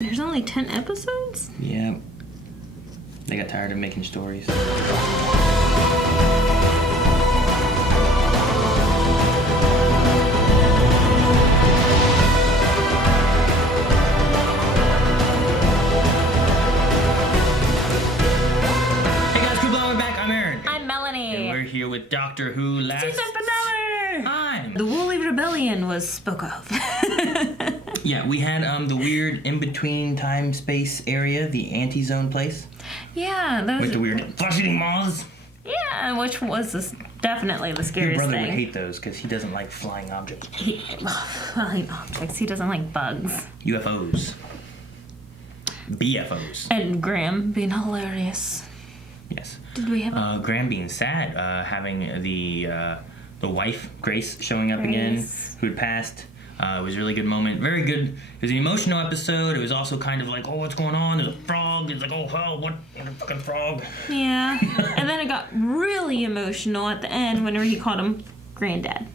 There's only 10 episodes? Yeah. They got tired of making stories. Here with Doctor Who last season finale. Time. The Woolly Rebellion was spoke of. Yeah, we had the weird in-between time-space area, the anti-zone place. Yeah, those with the weird flesh-eating moths. Yeah, which was definitely the scariest thing. Your brother thing. would hate those because he doesn't like flying objects. Flying objects. He doesn't like bugs. UFOs. BFOs. And Graham being hilarious. Yes. Did we have Graham being sad, having the wife Grace showing up again, who had passed. It was a really good moment. Very good. It was an emotional episode. It was also kind of like, oh, what's going on? There's a frog. It's like, oh, hell, what a fucking frog. Yeah. And then it got really emotional at the end whenever he called him Granddad.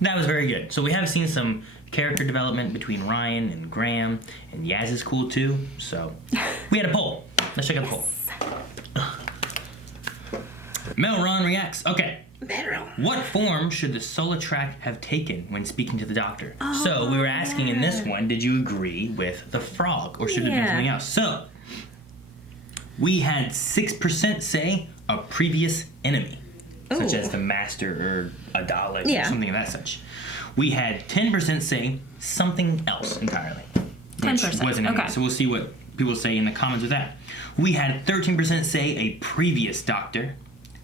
That was very good. So we have seen some character development between Ryan and Graham, and Yaz is cool too. So we had a poll. Let's check out the poll. MELRON reacts. Okay. What form should the Solitrack have taken when speaking to the doctor? So we were asking in this one, did you agree with the frog, or should it have been something else? So we had 6% say a previous enemy, such as the Master or a Dalek or something of that such. We had 10% say something else entirely. 10%. Wasn't enemy. So we'll see what people say in the comments with that. We had 13% say a previous doctor.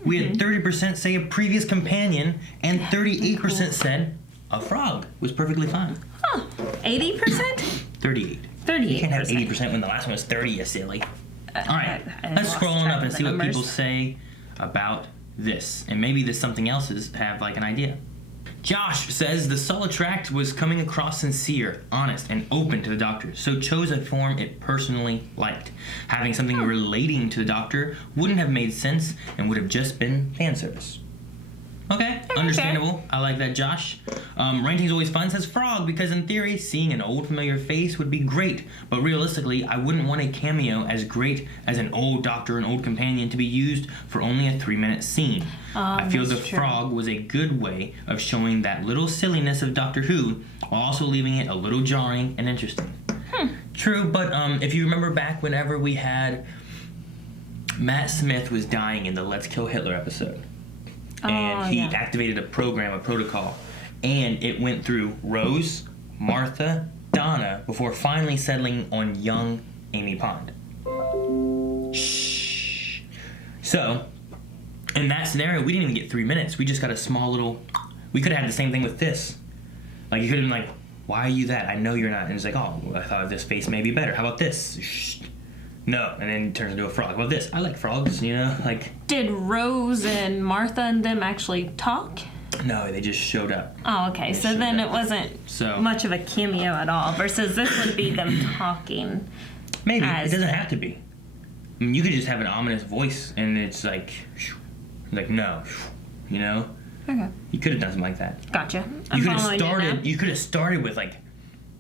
We had 30% say a previous companion, and 38% said a frog was perfectly fine. Huh. 80%? 38. 38%. You can't have 80% when the last one was 30, you silly. All right, let's scroll on up and see what people say about this. And maybe there's something else have like an idea. Josh says the Solitrack was coming across sincere, honest, and open to the doctor, so chose a form it personally liked. Having something relating to the doctor wouldn't have made sense and would have just been fan service. Okay, understandable. I like that, Josh. Ranting's always fun, says Frog, because in theory, seeing an old familiar face would be great, but realistically, I wouldn't want a cameo as great as an old doctor and old companion to be used for only a 3-minute scene. I feel the Frog was a good way of showing that little silliness of Doctor Who, while also leaving it a little jarring and interesting. True, but if you remember back whenever we had Matt Smith was dying in the Let's Kill Hitler episode, and he activated a protocol, and it went through Rose, Martha, Donna, before finally settling on young Amy Pond. Shh. So, in that scenario, we didn't even get 3 minutes. We just got a small little... We could have had the same thing with this. Like, you could have been like, why are you that? I know you're not. And it's like, oh, I thought this face may be better. How about this? Shh. No, and then it turns into a frog. Well, this, I like frogs, you know, like... Did Rose and Martha and them actually talk? No, they just showed up. Oh, okay, so then it wasn't much of a cameo at all, versus this would be them talking. Maybe, it doesn't have to be. I mean, you could just have an ominous voice, and it's like no, you know? Okay. You could have done something like that. Gotcha. You could have started with, like,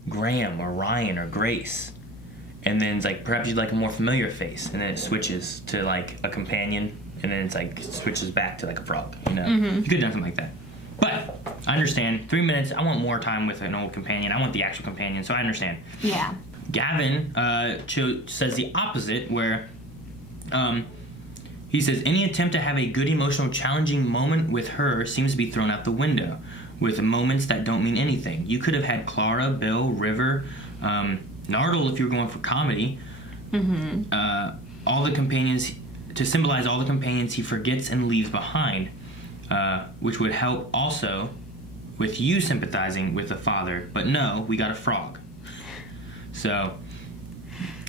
Graham or Ryan or Grace. And then it's like, perhaps you'd like a more familiar face, and then it switches to like a companion, and then it's like switches back to like a frog, you know? You could have done something like that. But I understand. 3 minutes, I want more time with an old companion. I want the actual companion, so I understand. Yeah. Gavin says the opposite, where he says, any attempt to have a good emotional challenging moment with her seems to be thrown out the window, with moments that don't mean anything. You could have had Clara, Bill, River, Nardole, if you were going for comedy, all the companions, to symbolize all the companions he forgets and leaves behind, which would help also with you sympathizing with the father. But no, we got a frog. So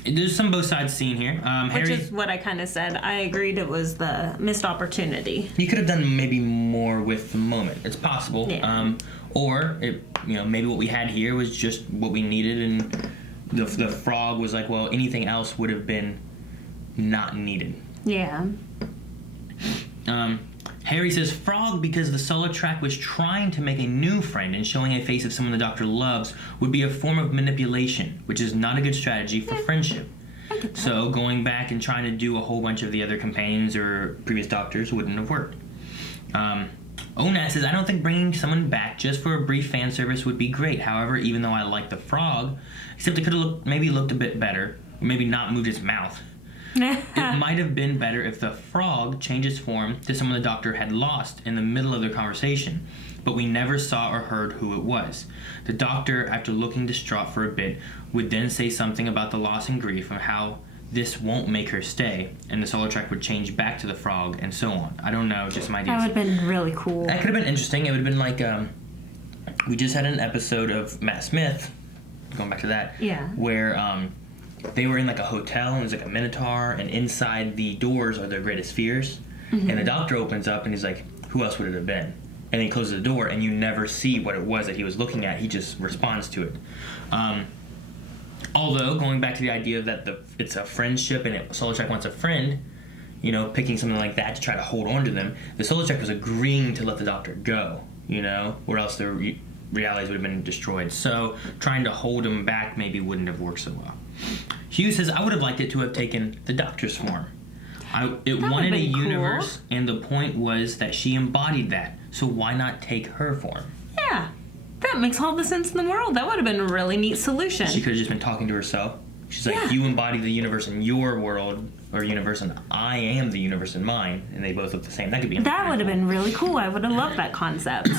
there's some both sides seen here. Which is what I kind of said. I agreed it was the missed opportunity. You could have done maybe more with the moment. It's possible. Yeah. Or maybe what we had here was just what we needed, and the frog was like, well, anything else would have been not needed. Yeah. Harry says frog because the Solitrack was trying to make a new friend, and showing a face of someone the Doctor loves would be a form of manipulation, which is not a good strategy for friendship. So going back and trying to do a whole bunch of the other companions or previous Doctors wouldn't have worked. Onat says, I don't think bringing someone back just for a brief fan service would be great. However, even though I like the frog, except it could have maybe looked a bit better, or maybe not moved its mouth. It might have been better if the frog changed its form to someone the Doctor had lost in the middle of their conversation, but we never saw or heard who it was. The Doctor, after looking distraught for a bit, would then say something about the loss and grief and how this won't make her stay, and the Solitrack would change back to the frog, and so on. I don't know, just some ideas. That would have been really cool. That could have been interesting. It would have been like, we just had an episode of Matt Smith, going back to that, where they were in like a hotel, and there's like a minotaur, and inside the doors are their greatest fears. Mm-hmm. And the Doctor opens up, and he's like, who else would it have been? And then he closes the door, and you never see what it was that he was looking at. He just responds to it. Although, going back to the idea that it's a friendship and Solitrack wants a friend, you know, picking something like that to try to hold on to them, the Solitrack was agreeing to let the Doctor go, you know, or else the realities would have been destroyed. So, trying to hold him back maybe wouldn't have worked so well. Hugh says, I would have liked it to have taken the Doctor's form. It wanted a universe, and the point was that she embodied that, so why not take her form? Yeah. That makes all the sense in the world. That would have been a really neat solution. She could have just been talking to herself. She's like, you embody the universe in your world or universe, and I am the universe in mine, and they both look the same. That could be. That would have been really cool. I would have loved that concept.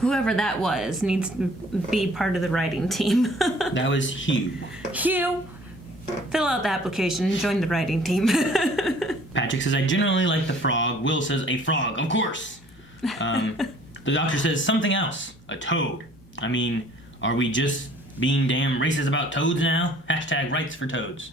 Whoever that was needs to be part of the writing team. That was Hugh. Hugh, fill out the application and join the writing team. Patrick says, I generally like the frog. Will says, a frog, of course. The Doctor says, something else, a toad. I mean, are we just being damn racist about toads now? Hashtag rights for toads.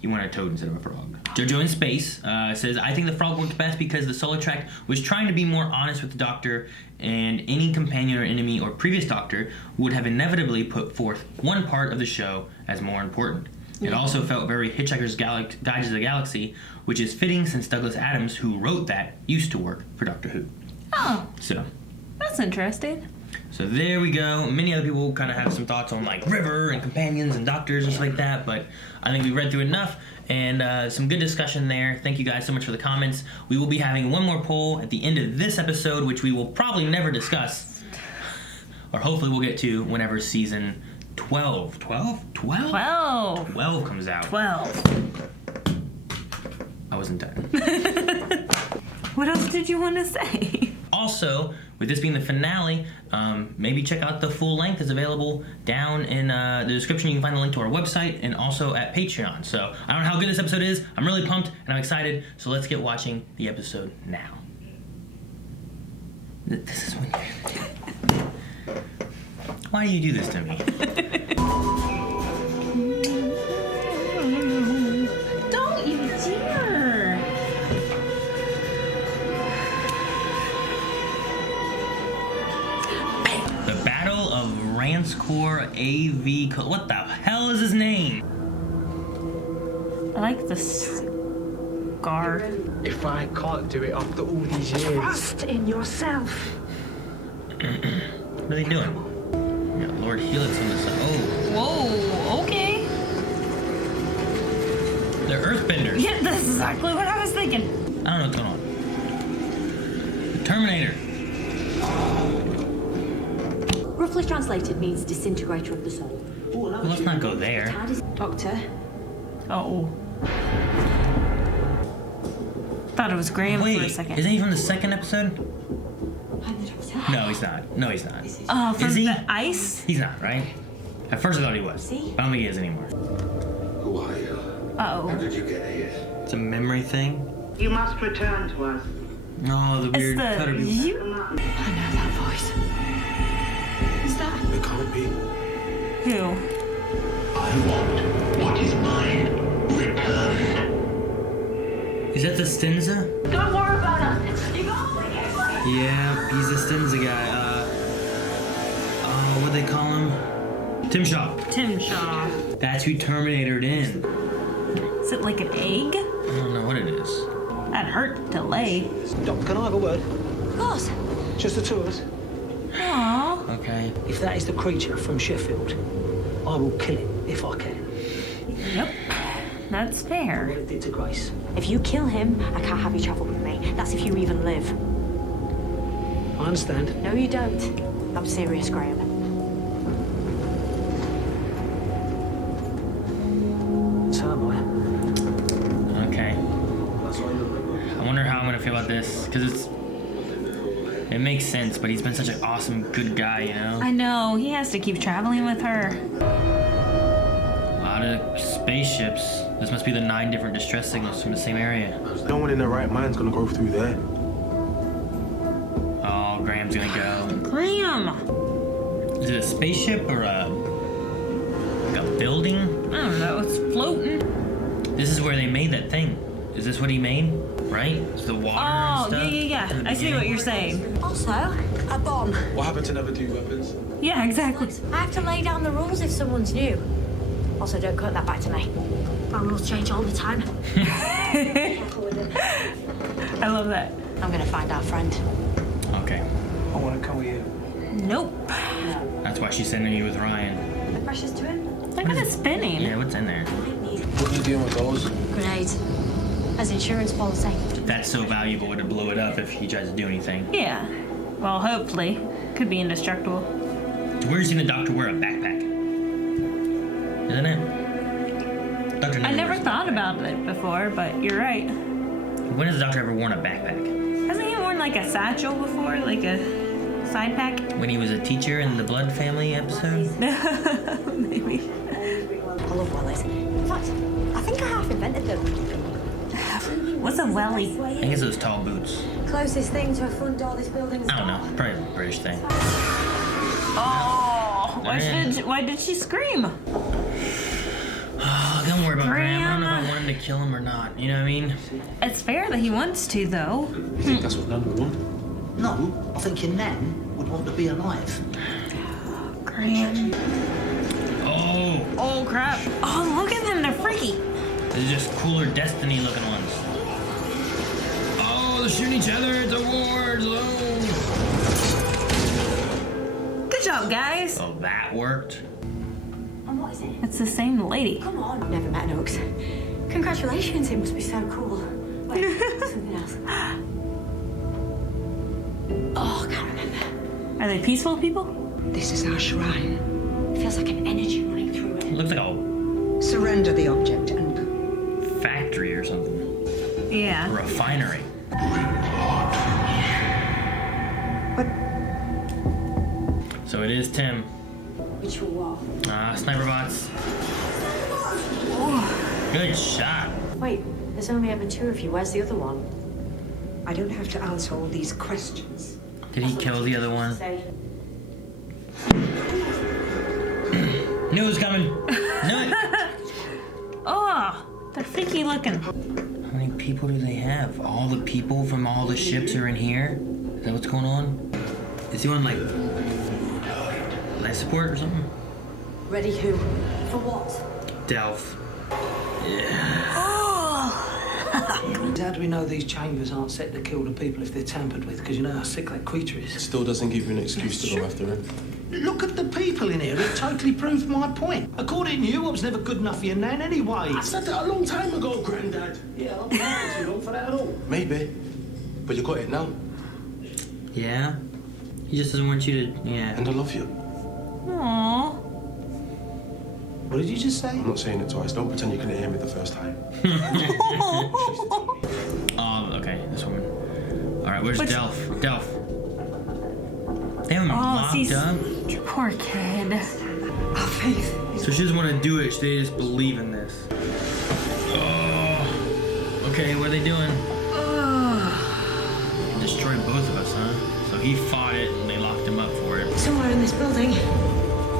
You want a toad instead of a frog. Jojo in Space says, I think the frog worked best because the Solitrack was trying to be more honest with the Doctor, and any companion or enemy or previous Doctor would have inevitably put forth one part of the show as more important. It also felt very Hitchhiker's Guide to the Galaxy, which is fitting since Douglas Adams, who wrote that, used to work for Doctor Who. Oh. So. That's interesting. So there we go. Many other people kind of have some thoughts on like River and companions and doctors and stuff like that, but I think we read through enough and some good discussion there. Thank you guys so much for the comments. We will be having one more poll at the end of this episode, which we will probably never discuss, or hopefully we'll get to whenever season 12 comes out. 12. I wasn't done. What else did you want to say? Also, with this being the finale, maybe check out the full length. It's available down in the description. You can find the link to our website and also at Patreon. So I don't know how good this episode is. I'm really pumped and I'm excited. So let's get watching the episode now. This is when Why do you do this to me? Don't you dare! The Battle of Ranskoor AV. What the hell is his name? I like the scar. If I can't do it after all these years. Trust in yourself. What are they doing? We got Lord Helix on the side. Oh. Whoa, okay. They're earthbenders. Yeah, that's exactly what I was thinking. I don't know what's going on. The Terminator. Roughly translated means disintegrator of the soul. Well, let's not go there. Doctor. Oh. Thought it was Graham Wait, for a second. isn't he from the second episode? I'm the doctor. No, he's not. No, he's not. Oh, from Is he? the ice? He's not, right? At first I thought he was. See? I don't think he is anymore. Who are you? How Uh-oh. did you get here? It's a memory thing. You must return to us. Oh, the It's weird the... cutter. You... I know that voice. Who's that? It can't be. Who? I want what is mine. Return. Is that the Stenza? Don't worry about us. You got Yeah, he's the Stenza guy. What'd they call him? Tim Shaw. Tim Shaw. That's who Terminatored in. Is it like an egg? I don't know what it is. That hurt to lay. Doc, can I have a word? Of course. Just the two of us. Aww. Okay. If that is the creature from Sheffield, I will kill it if I can. Yep. That's fair. What it did to Grace. If you kill him, I can't have you travel with me. That's if you even live. I understand. No, you don't. I'm serious, Graham. So am I. Okay. I wonder how I'm gonna feel about this, because it makes sense, but he's been such an awesome, good guy, you know? I know, he has to keep traveling with her. A lot of spaceships. This must be the 9 different distress signals from the same area. No one in their right mind's gonna go through there. Oh, Graham's gonna go. Graham! Is it a spaceship or like a building? I don't know, it's floating. This is where they made that thing. Is this what he made? Right? It's the water and Oh, stuff? yeah. I see what you're saying. Also, a bomb. What happened to never do weapons? Yeah, exactly. I have to lay down the rules if someone's new. Also, don't cut that back to me. My rules change all the time. I love that. I'm gonna find our friend. Okay. I want to come with you. Nope. That's why she's sending you with Ryan. The pressure's to him. Look at it spinning. Yeah, what's in there? What are you doing with those? Grenades. As insurance policy. That's so valuable to blow it up if he tries to do anything. Yeah. Well, hopefully. Could be indestructible. Where's seen the doctor wear a backpack? Isn't it? Doctor I never wears a thought backpack. about it before, but you're right. When has the doctor ever worn a backpack? Hasn't he worn like a satchel before? Like a side pack? When he was a teacher in the Blood Family episode? Maybe. I love wellies. In fact, I think I half invented them. What's a welly? I think it's those tall boots. Closest thing to a front door this building's I don't know. Probably a British thing. Oh, Yeah. why did she scream? Oh, don't worry about Graham. I don't know if I Graham. want him to kill him or not. You know what I mean? It's fair that he wants to, though. You think that's what Nan would want? No, I think your nan would want to be alive. Graham. Oh, Oh, crap. Oh, look at them. They're freaky. they're just cooler Destiny looking ones. Oh, they're shooting each other. It's a war. Oh. Good job, guys. Oh, that worked. And what is it? It's the same lady. Come on. Never met an Oaks. Congratulations, it must be so cool. Wait, something else. Oh, I can't remember. Are they peaceful people? This is our shrine. It feels like an energy running through it. It looks like a Surrender the object and factory or something. A Yeah. refinery. So it is Tim. Ritual war. Sniper bots. Good shot. Wait, there's only ever 2 of you. Where's the other one? I don't have to answer all these questions. Did he kill the other one? Say, Knew it was coming. Knew it. Oh, they're freaky looking. How many people do they have? All the people from all the ships are in here? Is that what's going on? Is he on like life support or something? ready who? For what? Delph. How do we know these chambers aren't set to kill the people if they're tampered with? Because you know how sick that creature is. Still doesn't give you an excuse to go after him. Look at the people in here. It totally proves my point. According to you, I was never good enough for your nan anyway. I said that a long time ago, Grandad. Yeah, I'm not too long for that at all. Maybe, but you got it now, Yeah? He just doesn't want you to, yeah. and I love you. Aww. What did you just say? I'm not saying it twice. Don't pretend you couldn't hear me the first time. Okay, this woman. Alright, where's What's- Delph? Delph. They have him Oh, locked see, up. poor kid. Our faith is So she doesn't want to do it, they just believe in this. Oh. Okay, what are they doing? Destroyed both of us, huh? So he fought it and they locked him up for it. Somewhere in this building.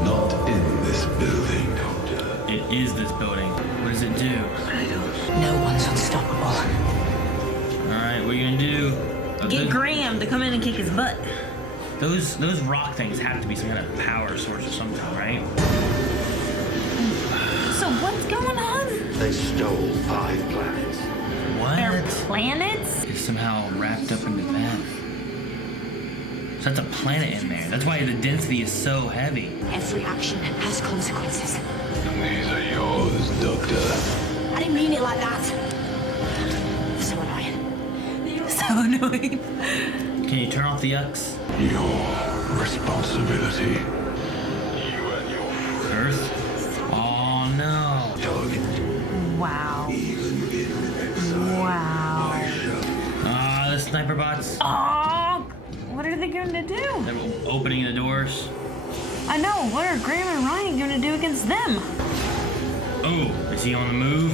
Not in this building, Doctor. It is this building. What does it do? No one's unstoppable. Alright, what are you gonna do? Get Graham to come in and kick his butt. Those rock things have to be some kind of power source or something, right? So what's going on? They stole 5 planets. Their What? planets? Is somehow wrapped up into that. So that's a planet in there. That's why the density is so heavy. Every action has consequences. These are yours, Doctor. I didn't mean it like that. So annoying. So annoying. Can you turn off the Ux? Your responsibility. You and your Earth? Oh no. dog. Wow. Wow. Ah, the sniper bots. Oh, what are they going to do? They're opening the doors. I know. What are Graham and Ryan going to do against them? Oh, is he on the move?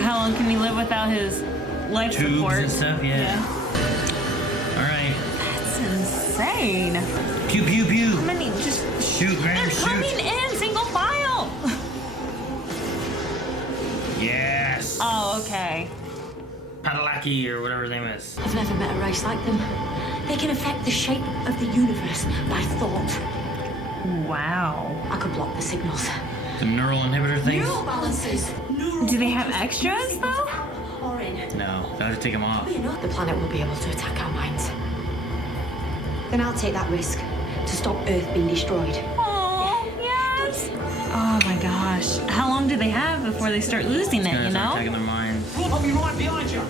How long can he live without his life Tubes support? and stuff, yeah. Alright. That's insane. Pew pew pew. How many just Shoot, Graham, they're shoot. coming in single file. Yes. Oh, okay. Padalecki or whatever his name is. I've never met a race like them. They can affect the shape of the universe by thought. Wow. I could block the signals. The neural inhibitor things? Neural balances. Do they have extras though? Or in. No, I have to take them off. The planet will be able to attack our minds. Then I'll take that risk to stop Earth being destroyed. Oh, yes. Oh my gosh. How long do they have before they start losing it, Gonna you start know? attacking their minds. I'll be right behind you.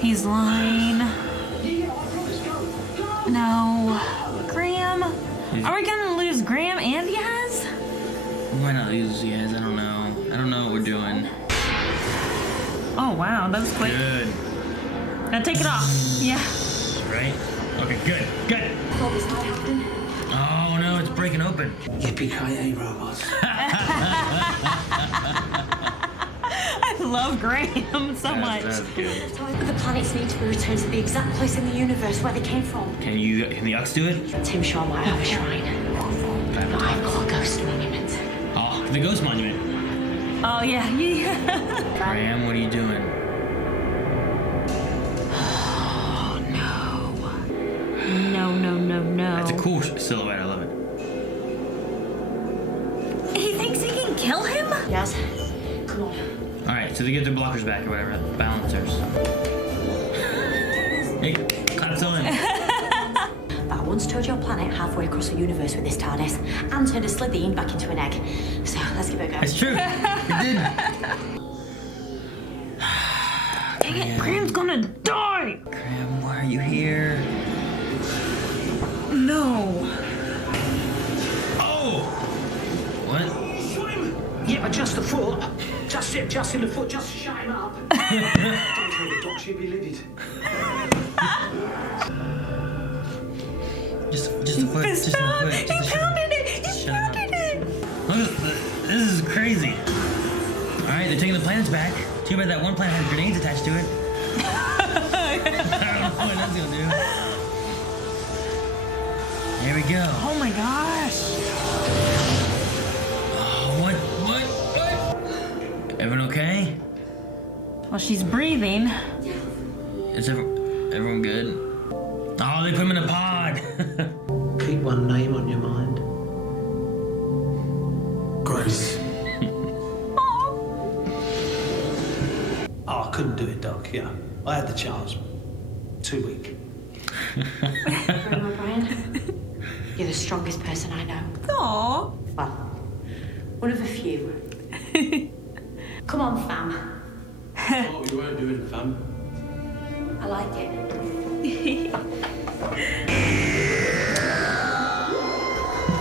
He's lying. No. Graham? Are we gonna lose Graham and Yaz? We might not lose you guys. I don't know. I don't know what we're doing. Oh wow, that was quick. Good. Now take it off. Yeah. Right? Okay, good. Good. Thought this might happen. Oh no, it's breaking open. Yippee-ki-yay, robots. I love Graham so much. That's good. The planets need to be returned to the exact place in the universe where they came from. Can the Ux do it? Tim Shaw might have a shrine. But I've got a ghost monument. Oh, the ghost monument. Oh yeah, yeah. Graham, what are you doing? No. That's a cool silhouette. I love it. He thinks he can kill him? Yes. Come on. All right, so they get their blockers back or whatever. Balancers. Hey, clap someone. But I once towed your planet halfway across the universe with this TARDIS and turned a Slitheen back into an egg. So let's give it a go. It's true. You did. Dang it, Graham's gonna die! Graham, why are you here? No. Oh! What? Yeah, but just the foot. Just it, just in the foot, just shut him up. Don't tell the doc, she'll be livid. Just a foot. Fist Just a pound. foot. He pounded it! He pounded it! Look at this is crazy. All right, they're taking the planets back. Too bad that one planet had grenades attached to it. I don't know what that's gonna do. There we go. Oh my gosh. Oh, what? Everyone okay? Well, she's breathing. Is everyone good? Oh, they put him in a pod. Keep one name on your mind. Grace. Oh, I couldn't do it, Doc, yeah. I had the chance. Too weak. Graham O'Brien, you're the strongest person I know. Aww. Well, one of a few. Come on, fam. Oh, you weren't doing it, fam. I like it.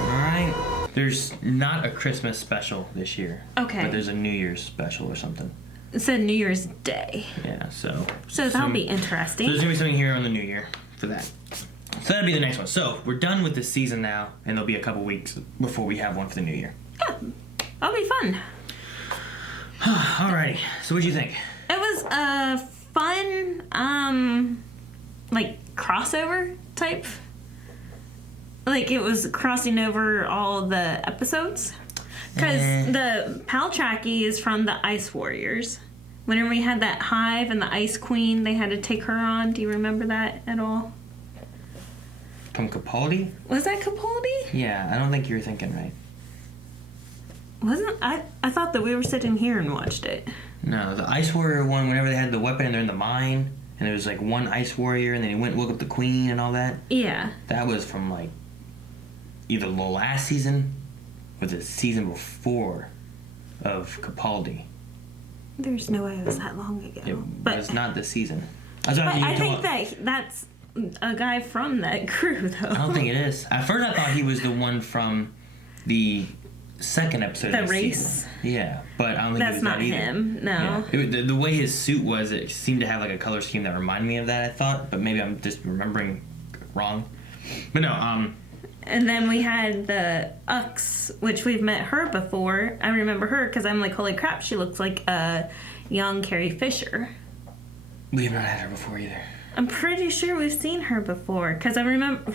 Alright. There's not a Christmas special this year. Okay. But there's a New Year's special or something. It said New Year's Day. Yeah, so. So that'll be So interesting. there's gonna be something here on the New Year for that. So that'll be the next one. So we're done with this season now, and there'll be a couple weeks before we have one for the New Year. That'll be fun. Alrighty. So what'd you think? It was a fun, like crossover type. Like it was crossing over all the episodes. Because the Paltraki is from the Ice Warriors. Whenever we had that hive and the Ice Queen, they had to take her on. Do you remember that at all? From Capaldi? Was that Capaldi? Yeah, I don't think you were thinking right. Wasn't I thought that we were sitting here and watched it. No, the Ice Warrior one, whenever they had the weapon and they're in the mine, and there was like one Ice Warrior, and then he went and woke up the Queen and all that. Yeah. That was from like either the last season or the season before of Capaldi. There's no way it was that long ago. It but was not this season. But I think that's a guy from that crew, though. I don't think it is. At first, I thought he was the one from the second episode of the race season. Yeah, but I don't think that's it was not that either. him. No. Yeah. The way his suit was, it seemed to have like a color scheme that reminded me of that. I thought, but maybe I'm just remembering wrong. But no. And then we had the Ux, which we've met her before. I remember her because I'm like, holy crap, she looks like a young Carrie Fisher. We have not had her before either. I'm pretty sure we've seen her before because I remember,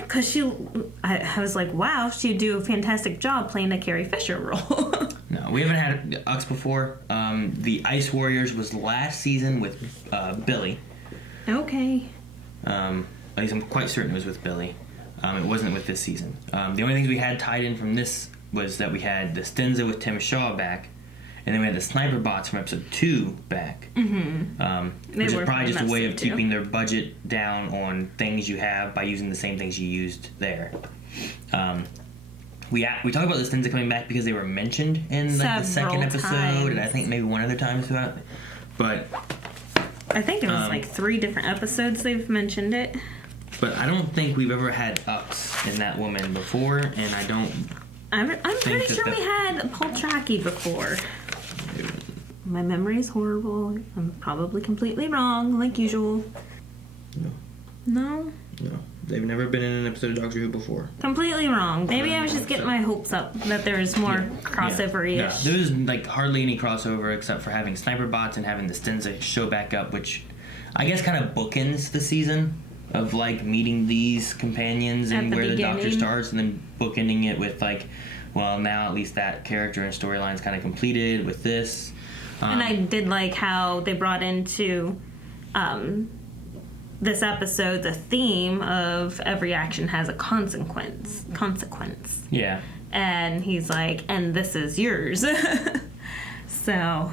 I was like, wow, she'd do a fantastic job playing a Carrie Fisher role. No, we haven't had Ux before. The Ice Warriors was last season with Billy. Okay. At least I'm quite certain it was with Billy. It wasn't with this season. The only things we had tied in from this was that we had the Stenza with Tim Shaw back, and then we had the Sniper Bots from episode 2 back. Mm-hmm. Which is probably just a way of keeping their budget down on things you have by using the same things you used there. We talked about the Stenza coming back because they were mentioned in like, the second episode, and I think maybe one other time throughout. But I think it was like 3 different episodes they've mentioned it. But I don't think we've ever had Ux in that woman before, and I don't. I'm pretty sure we had Paul Trackey before. My memory is horrible. I'm probably completely wrong, like usual. No? No. They've never been in an episode of Doctor Who before. Completely wrong. Maybe I was just getting my hopes up that there was more crossover-ish. Yeah. There was like hardly any crossover except for having Sniper Bots and having the Stenza show back up, which I guess kind of bookends the season of like meeting these companions and where the Doctor starts, and then bookending it with like, well, now at least that character and storyline's kind of completed with this. And I did like how they brought into this episode the theme of every action has a consequence. Yeah. And he's like, and this is yours. So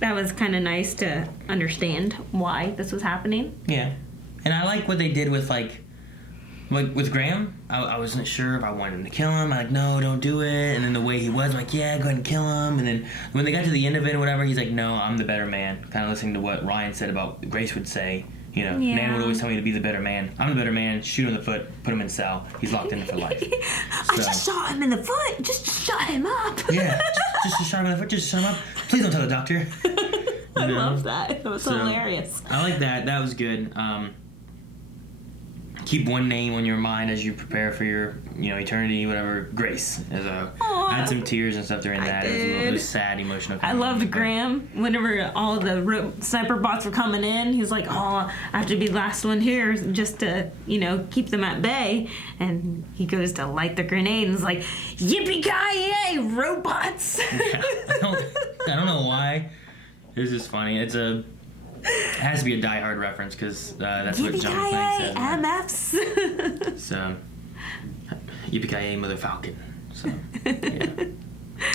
that was kind of nice to understand why this was happening. Yeah. And I like what they did with like with Graham. I wasn't sure if I wanted him to kill him. I'm like, no, don't do it. And then the way he was, I'm like, yeah, go ahead and kill him. And then when they got to the end of it or whatever, he's like, no, I'm the better man. Kind of listening to what Ryan said about Grace would say. You know, Nan would always tell me to be the better man. I'm the better man. Shoot him in the foot. Put him in cell. He's locked in for life. I just shot him in the foot. Just shut him up. Yeah, just shot him in the foot. Just shut him up. Please don't tell the doctor. I love that. It was hilarious. I like that. That was good. Keep one name on your mind as you prepare for your, eternity, whatever. Grace. I had some tears and stuff during that. It was sad, emotional. I loved Graham. Whenever all the sniper bots were coming in, he was like, "Oh, I have to be the last one here just to, keep them at bay." And he goes to light the grenade and is like, "Yippee-ki-yay, robots!" Yeah. I don't know why. It was just funny. It has to be a Die Hard reference because that's what John Clank says. MFs. So, yippee-ki-yay, Mother Falcon. So, yeah.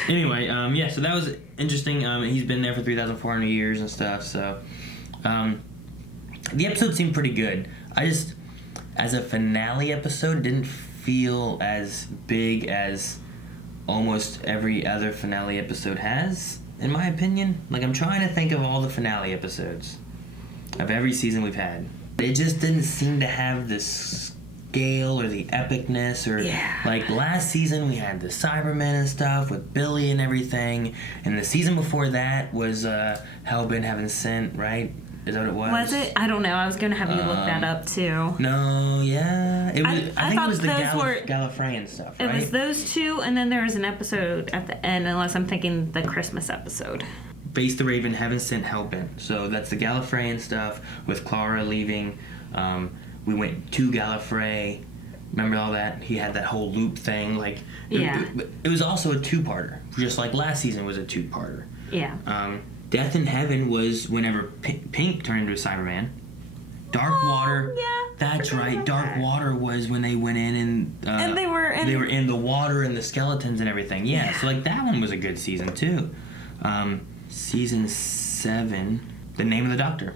Anyway, so that was interesting. He's been there for 3,400 years and stuff. So, the episode seemed pretty good. I just, as a finale episode, didn't feel as big as almost every other finale episode has. In my opinion, like I'm trying to think of all the finale episodes of every season we've had. It just didn't seem to have the scale or the epicness or like last season we had the Cybermen and stuff with Billy and everything, and the season before that was Hellbent Heaven Sent, right? Is that what it was? Was it? I don't know. I was going to have you look that up too. No, yeah. It was, I think it was the Gallifreyan stuff, right? It was those two, and then there was an episode at the end, unless I'm thinking the Christmas episode. Face the Raven, Heaven Sent, Hellbent. So that's the Gallifreyan stuff with Clara leaving. We went to Gallifrey. Remember all that? He had that whole loop thing. Like, it was also a two-parter. Just like last season was a two-parter. Yeah. Death in Heaven was whenever Pink turned into a Cyberman. Dark Water. Yeah. That's right. Dark Water was when they went in and they were in the water and the skeletons and everything. Yeah. So like that one was a good season too. Season 7, The Name of the Doctor.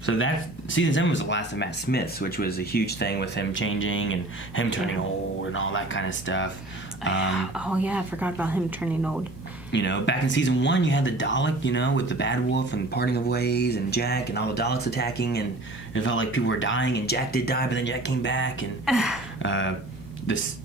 So that season 7 was the last of Matt Smith's, which was a huge thing with him changing and him turning old and all that kind of stuff. I forgot about him turning old. You know, back in season 1, you had the Dalek, you know, with the Bad Wolf and Parting of Ways and Jack and all the Daleks attacking, and it felt like people were dying, and Jack did die, but then Jack came back, and this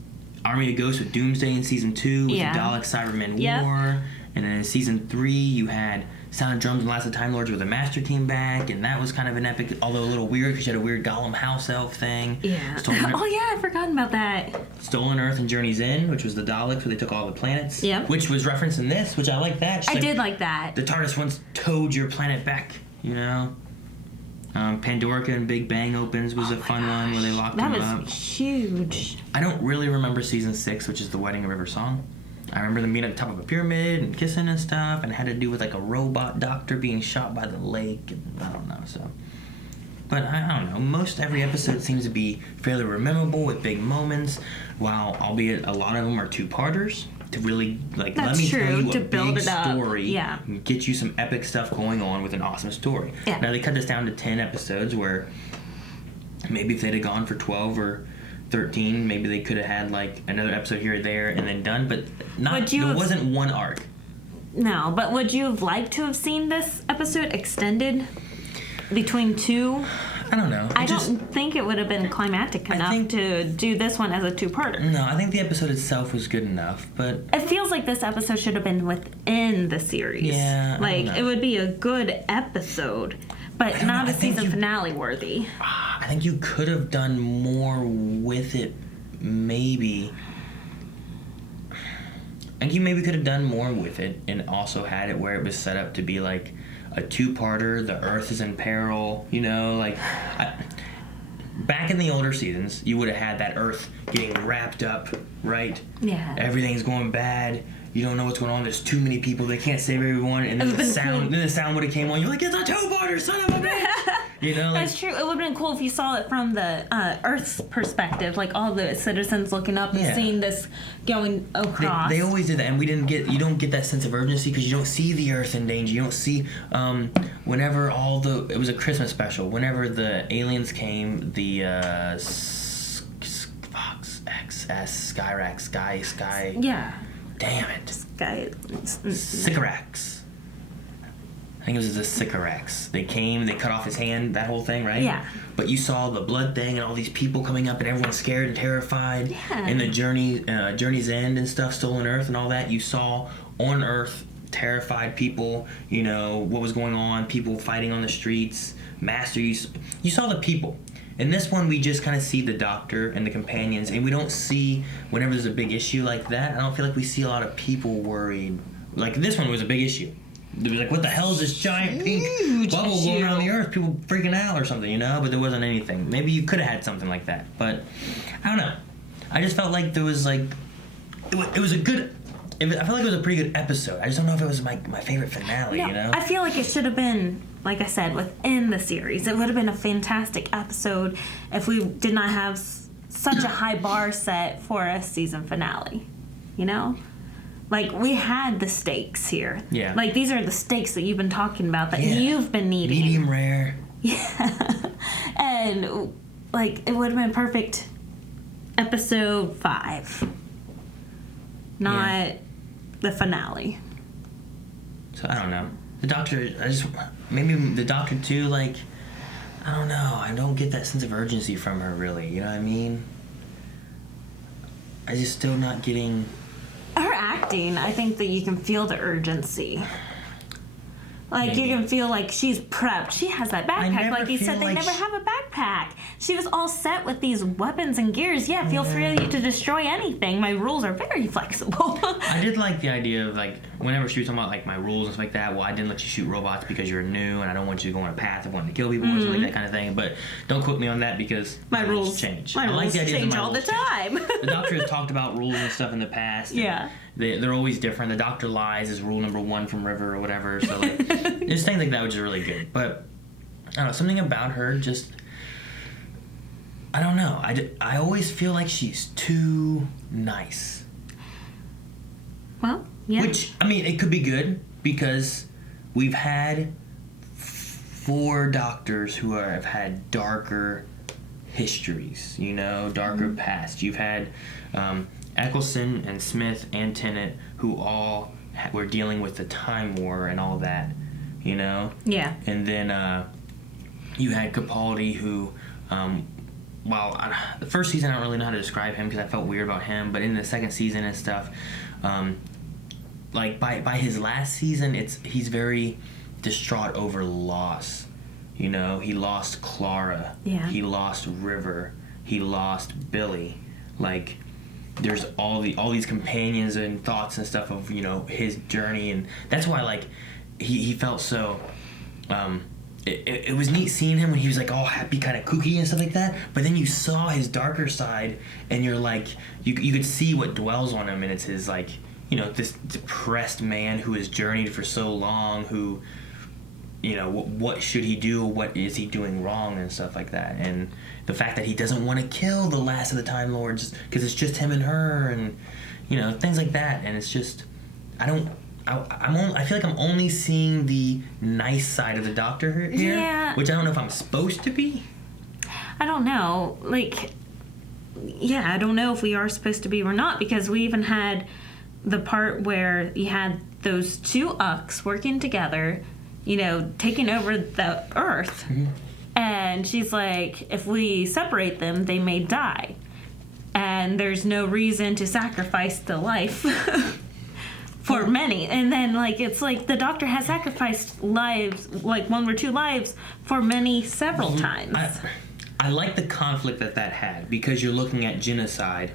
Army of Ghosts with Doomsday in season 2 with the Dalek Cybermen War, and then in season 3 you had Sound of Drums and Last of the Time Lords where the Master came back, and that was kind of an epic, although a little weird because you had a weird Gollum house elf thing. Yeah. I forgot about that. Stolen Earth and Journey's End, which was the Daleks where they took all the planets. Yeah. Which was referenced in this, which I like that. I did like that. The TARDIS once towed your planet back, you know? Pandorica and Big Bang opens was a fun one where they locked them up. That was huge. I don't really remember season 6, which is the Wedding of River Song. I remember them being at the top of a pyramid and kissing and stuff, and it had to do with like a robot doctor being shot by the lake, and I don't know, so. But I don't know, most every episode seems to be fairly memorable with big moments, while albeit a lot of them are two-parters to really, like, let me tell you a big story and get you some epic stuff going on with an awesome story. Yeah. Now they cut this down to 10 episodes where maybe if they'd have gone for 12 or 13, maybe they could have had like another episode here or there and then done, but there wasn't one arc. No, but would you have liked to have seen this episode extended between 2? I don't know. I don't think it would have been climactic enough to do this one as a 2-parter. No, I think the episode itself was good enough, but it feels like this episode should have been within the series. Yeah, like it would be a good episode, but not a season finale worthy. I think you could have done more with it, maybe. I think you maybe could have done more with it and also had it where it was set up to be like a 2-parter, the Earth is in peril, you know, like back in the older seasons, you would have had that Earth getting wrapped up, right? Yeah. Everything's going bad. You don't know what's going on. There's too many people. They can't save everyone. And then the sound would have came on. You're like, it's a 2-parter, son of a bitch. You know, like, that's true. It would have been cool if you saw it from the Earth's perspective, like all the citizens looking up and seeing this going across. They always did that, and you don't get that sense of urgency because you don't see the Earth in danger. You don't see whenever it was a Christmas special. Whenever the aliens came, the Sky. Yeah. Damn it. Sycorax. I think it was the Sycorax. They came, they cut off his hand, that whole thing, right? Yeah. But you saw the blood thing and all these people coming up and everyone's scared and terrified. Yeah. And the Journey's End and stuff, Stolen Earth and all that. You saw on Earth terrified people, you know, what was going on, people fighting on the streets, Master, you saw the people. In this one, we just kind of see the Doctor and the companions, and we don't see, whenever there's a big issue like that, I don't feel like we see a lot of people worried. Like, this one was a big issue. It was like, what the hell is this giant pink bubble going around the Earth? People freaking out or something, you know? But there wasn't anything. Maybe you could have had something like that. But, I don't know. I just felt like there was, like, it was a good... I felt like it was a pretty good episode. I just don't know if it was my favorite finale, you know? I feel like it should have been, like I said, within the series. It would have been a fantastic episode if we did not have such a high bar set for a season finale, you know? Like, we had the stakes here. Yeah. Like, these are the stakes that you've been talking about, that you've been needing. Medium rare. Yeah. And, like, it would have been perfect episode 5. Not the finale. So, I don't know. The Doctor, maybe the Doctor too, like, I don't know. I don't get that sense of urgency from her, really. You know what I mean? I'm just still not getting... Her acting, I think that you can feel the urgency. Like, you can feel like she's prepped. She has that backpack. Like you said, they never have a backpack. She was all set with these weapons and gears. Yeah, feel free to destroy anything. My rules are very flexible. I did like the idea of, like, whenever she was talking about, like, my rules and stuff like that, well, I didn't let you shoot robots because you're new, and I don't want you to go on a path of wanting to kill people or something like that kind of thing. But don't quote me on that because my rules change. My rules change all the time. The Doctor has talked about rules and stuff in the past. Yeah. They're always different. The Doctor lies is rule number 1 from River or whatever. So, like, just things like that, which is really good. But, I don't know, something about her just... I don't know. I always feel like she's too nice. Well, yeah. Which, I mean, it could be good because we've had 4 doctors who have had darker histories, you know, darker past. You've had Eccleston and Smith and Tennant, who all were dealing with the Time War and all that, you know? Yeah. And then you had Capaldi, who, the first season I don't really know how to describe him because I felt weird about him, but in the second season and stuff, like by his last season, he's very distraught over loss. You know, he lost Clara. Yeah. He lost River. He lost Billy. Like, there's all these companions and thoughts and stuff of, you know, his journey, and that's why, like, he felt so. It was neat seeing him when he was like all happy, kind of kooky and stuff like that. But then you saw his darker side, and you're like, you could see what dwells on him, and it's his, like, you know, this depressed man who has journeyed for so long, who, you know, what should he do? What is he doing wrong and stuff like that? And the fact that he doesn't want to kill the last of the Time Lords because it's just him and her, and, you know, things like that. And it's just, I feel like I'm only seeing the nice side of the Doctor here, Yeah. which I don't know if I'm supposed to be. I don't know. Like, yeah, I don't know if we are supposed to be or not, because we even had the part where you had those 2 Ucks working together, you know, taking over the Earth. Mm-hmm. And she's like, if we separate them, they may die. And there's no reason to sacrifice the life for many. And then, like, it's like the Doctor has sacrificed lives, like 1 or 2 lives, for many several times. I like the conflict that had, because you're looking at genocide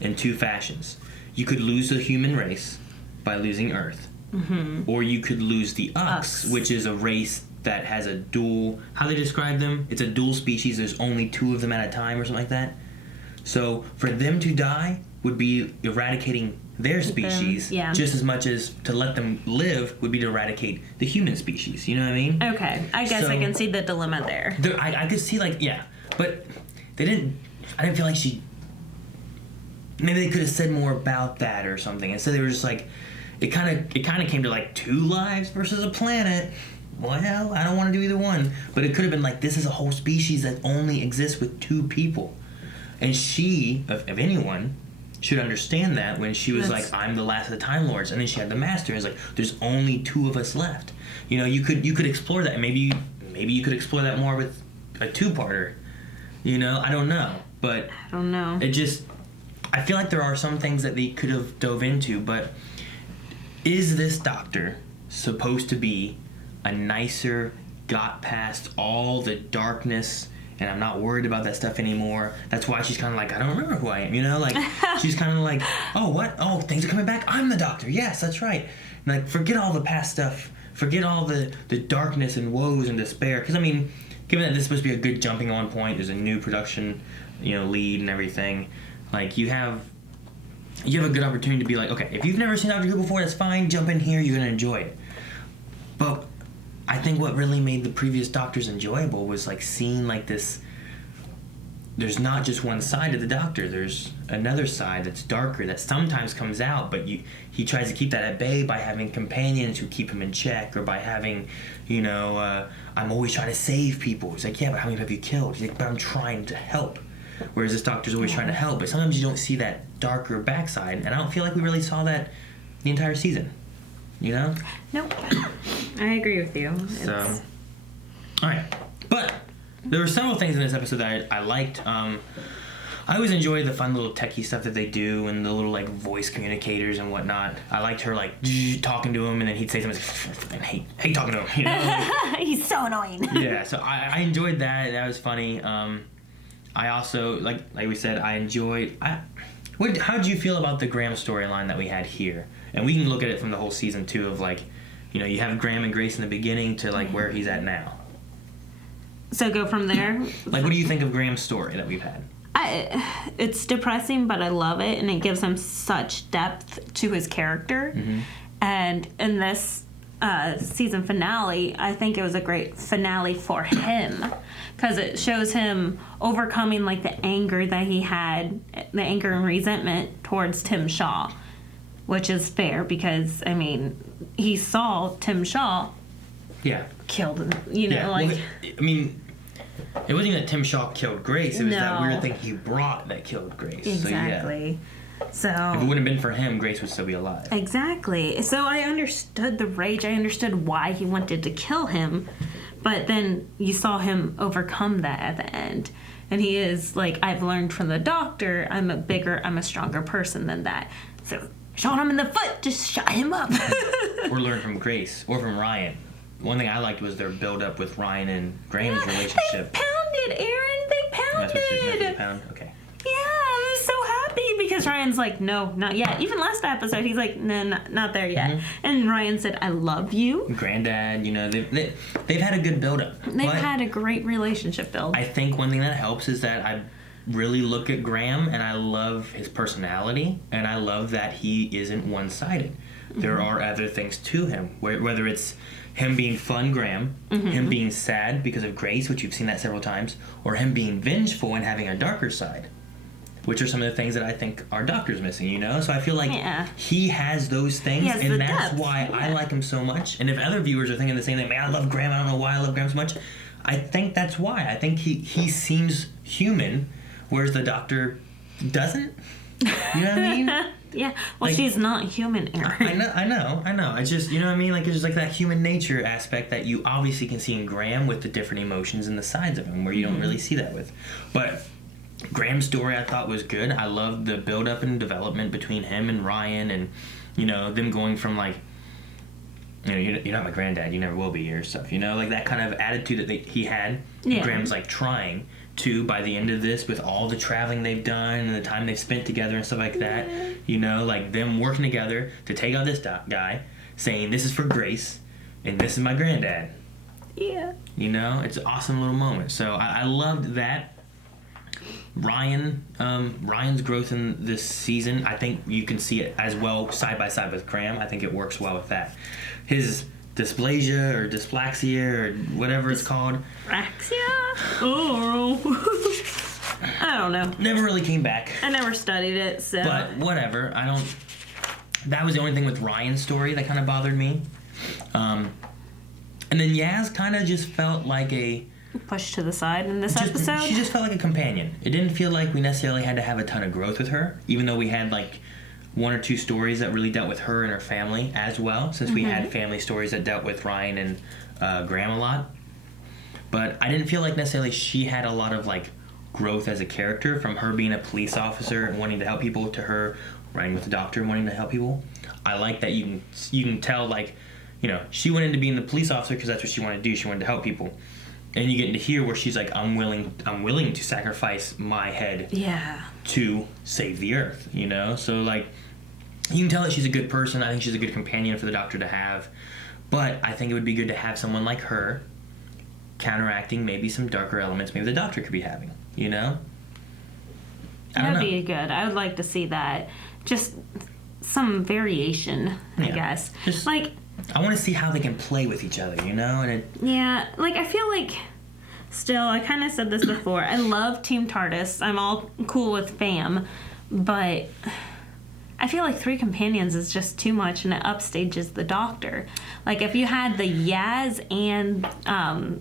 in 2 fashions. You could lose the human race by losing Earth. Mm-hmm. Or you could lose the Ucks, which is a race that has a dual... How they describe them? It's a dual species. There's only 2 of them at a time or something like that. So for them to die would be eradicating their species, just as much as to let them live would be to eradicate the human species. You know what I mean? Okay. I guess I can see the dilemma there. I could see, like, yeah. But they didn't... I didn't feel like she... Maybe they could have said more about that or something. Instead they were just like... It kind of came to, like, 2 lives versus a planet. Well, I don't want to do either one. But it could have been like, this is a whole species that only exists with 2 people. And she, of anyone, should understand that when she was like, I'm the last of the Time Lords. And then she had the Master. It's like, there's only 2 of us left. You know, you could explore that. Maybe you could explore that more with a 2-parter. You know, I don't know. But I don't know. It just... I feel like there are some things that they could have dove into, but... Is this Doctor supposed to be a nicer, got past all the darkness, and I'm not worried about that stuff anymore? That's why she's kind of like, I don't remember who I am, you know? Like, she's kind of like, oh, what? Oh, things are coming back? I'm the Doctor. Yes, that's right. And, like, forget all the past stuff. Forget all the darkness and woes and despair. Because, I mean, given that this is supposed to be a good jumping on point, there's a new production, you know, lead and everything, like, you have a good opportunity to be like, okay, if you've never seen Doctor Who before, that's fine, jump in here, you're going to enjoy it. But I think what really made the previous Doctors enjoyable was, like, seeing, like, this, there's not just one side of the Doctor, there's another side that's darker, that sometimes comes out, but he tries to keep that at bay by having companions who keep him in check, or by having, you know, I'm always trying to save people. He's like, yeah, but how many have you killed? He's like, but I'm trying to help. Whereas this Doctor's always trying to help, but sometimes you don't see that darker backside, and I don't feel like we really saw that the entire season. You know? Nope. I agree with you. So, alright. But there were several things in this episode that I liked. I always enjoy the fun little techie stuff that they do, and the little, like, voice communicators and whatnot. I liked her, like, talking to him, and then he'd say something, I hate talking to him, you know? Like, he's so annoying. Yeah, so I enjoyed that. That was funny. I also, like we said, I enjoyed... how did you feel about the Graham storyline that we had here? And we can look at it from the whole season, too, of, like, you know, you have Graham and Grace in the beginning to, like, where he's at now. So go from there? Like, what do you think of Graham's story that we've had? It's depressing, but I love it, and it gives him such depth to his character. Mm-hmm. And in this season finale, I think it was a great finale for him, because it shows him overcoming, like, the anger that he had, the anger and resentment towards Tim Shaw, which is fair because, I mean, he saw Tim Shaw killed, you know, like... Well, I mean, it wasn't even that Tim Shaw killed Grace. It was that No. weird thing he brought that killed Grace. Exactly. So if it wouldn't have been for him, Grace would still be alive. Exactly. So I understood the rage. I understood why he wanted to kill him. But then you saw him overcome that at the end. And he is like, I've learned from the doctor, I'm a stronger person than that. So shot him in the foot, just shut him up. Or learn from Grace, or from Ryan. One thing I liked was their build-up with Ryan and Graham's relationship. They pounded, Aaron. They pounded. That's what you pound? Okay. Yeah, I was so happy because Ryan's like, no, not yet. Even last episode, he's like, no, not there yet. Mm-hmm. And Ryan said, I love you. Granddad, you know, they've had a good build-up. They've had a great relationship build. I think one thing that helps is that I really look at Graham and I love his personality and I love that he isn't one-sided. Mm-hmm. There are other things to him, whether it's him being fun Graham, mm-hmm. him being sad because of Grace, which you've seen that several times, or him being vengeful and having a darker side, which are some of the things that I think our doctor's missing, you know? So I feel like he has those things, and that's why I like him so much. And if other viewers are thinking the same thing, man, I love Graham, I don't know why I love Graham so much, I think that's why. I think he seems human, whereas the doctor doesn't. You know what I mean? Yeah. Well, like, she's not human, Aaron. I know. It's just, you know what I mean? Like, it's just like that human nature aspect that you obviously can see in Graham with the different emotions and the sides of him, where you don't really see that with. But Graham's story I thought was good. I loved the build-up and development between him and Ryan, and, you know, them going from, like, you know, you're not my granddad, you never will be, or stuff, you know? Like, that kind of attitude that he had. Yeah. Graham's, like, trying to, by the end of this, with all the traveling they've done and the time they've spent together and stuff like that, you know, like, them working together to take out this guy, saying, this is for Grace, and this is my granddad. Yeah. You know, it's an awesome little moment. So I loved that. Ryan's growth in this season, I think you can see it as well side by side with Graham. I think it works well with that. His dysplasia or dysplaxia or whatever it's called. Dyspraxia? Oh. I don't know. Never really came back. I never studied it, so. But whatever. That was the only thing with Ryan's story that kind of bothered me. And then Yaz kind of just felt like a pushed to the side in this episode. She just felt like a companion. It didn't feel like we necessarily had to have a ton of growth with her, even though we had like one or two stories that really dealt with her and her family as well, since we had family stories that dealt with Ryan and Graham a lot. But I didn't feel like necessarily she had a lot of like growth as a character, from her being a police officer and wanting to help people to her riding with the doctor and wanting to help people. I like that you can tell, like, you know, she went into being the police officer because that's what she wanted to do. She wanted to help people. And you get to hear where she's like, I'm willing to sacrifice my head to save the earth, you know? So, like, you can tell that she's a good person. I think she's a good companion for the doctor to have. But I think it would be good to have someone like her counteracting maybe some darker elements maybe the doctor could be having, you know? That'd be good. I would like to see that. Just some variation, I guess. Just, like, I want to see how they can play with each other, you know? And like, I feel like, still, I kind of said this before, I love Team TARDIS. I'm all cool with fam, but I feel like 3 companions is just too much, and it upstages the doctor. Like, if you had the Yaz and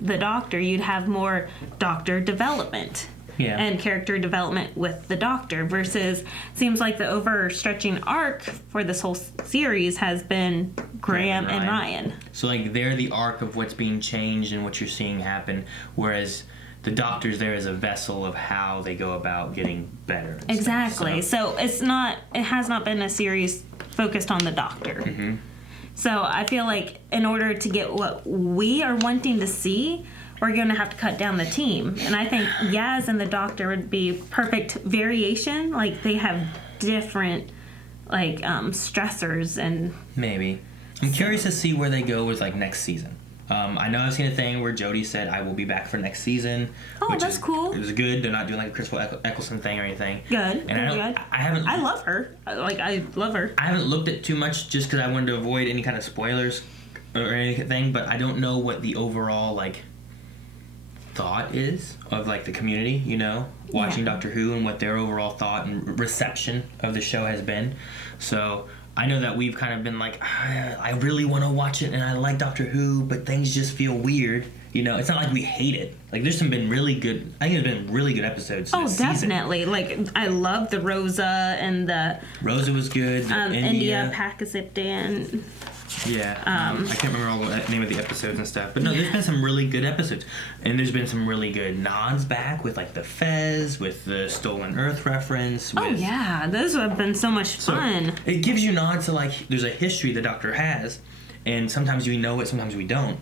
the doctor, you'd have more doctor development. Yeah. And character development with the doctor, versus seems like the overstretching arc for this whole series has been Graham and Ryan. So, like, they're the arc of what's being changed and what you're seeing happen, whereas the doctor's there as a vessel of how they go about getting better. Exactly. So it has not been a series focused on the doctor. Mm-hmm. So I feel like in order to get what we are wanting to see, we're going to have to cut down the team. And I think Yaz and the doctor would be perfect variation. Like, they have different, like, stressors and... Maybe. I'm curious to see where they go with, like, next season. I know I've seen a thing where Jodie said, I will be back for next season. Oh, that's cool. It was good. They're not doing, like, a Christopher Eccleston thing or anything. Good. And I love her. I love her. I haven't looked at too much just because I wanted to avoid any kind of spoilers or anything, but I don't know what the overall, like, thought is of, like, the community, you know, watching Doctor Who, and what their overall thought and reception of the show has been. So I know that we've kind of been like, I really want to watch it, and I like Doctor Who, but things just feel weird. You know, it's not like we hate it. Like, there's been really good. I think there's been really good episodes. This definitely. Season. Like, I love the Rosa and the Rosa was good. India Pakistan. Yeah, I can't remember all the name of the episodes and stuff, but no, there's been some really good episodes, and there's been some really good nods back with like the Fez, with the Stolen Earth reference. With, those have been so much fun. So it gives you nods to like there's a history the Doctor has, and sometimes we know it, sometimes we don't.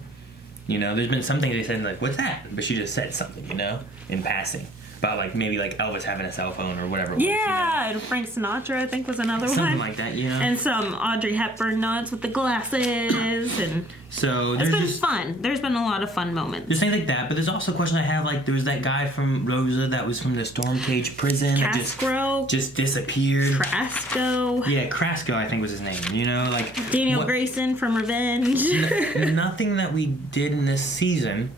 You know, there's been some things they said like, "What's that?" But she just said something, you know, in passing. About like maybe like Elvis having a cell phone or whatever. Yeah, and Frank Sinatra I think was another one. Something like that, you know. And some Audrey Hepburn nods with the glasses, and so it's been fun. There's been a lot of fun moments. There's things like that, but there's also a question I have. Like there was that guy from Rosa that was from the Storm Cage prison that just disappeared. Crasco. Yeah, Crasco I think was his name. You know, like Daniel Grayson from Revenge. Nothing that we did in this season,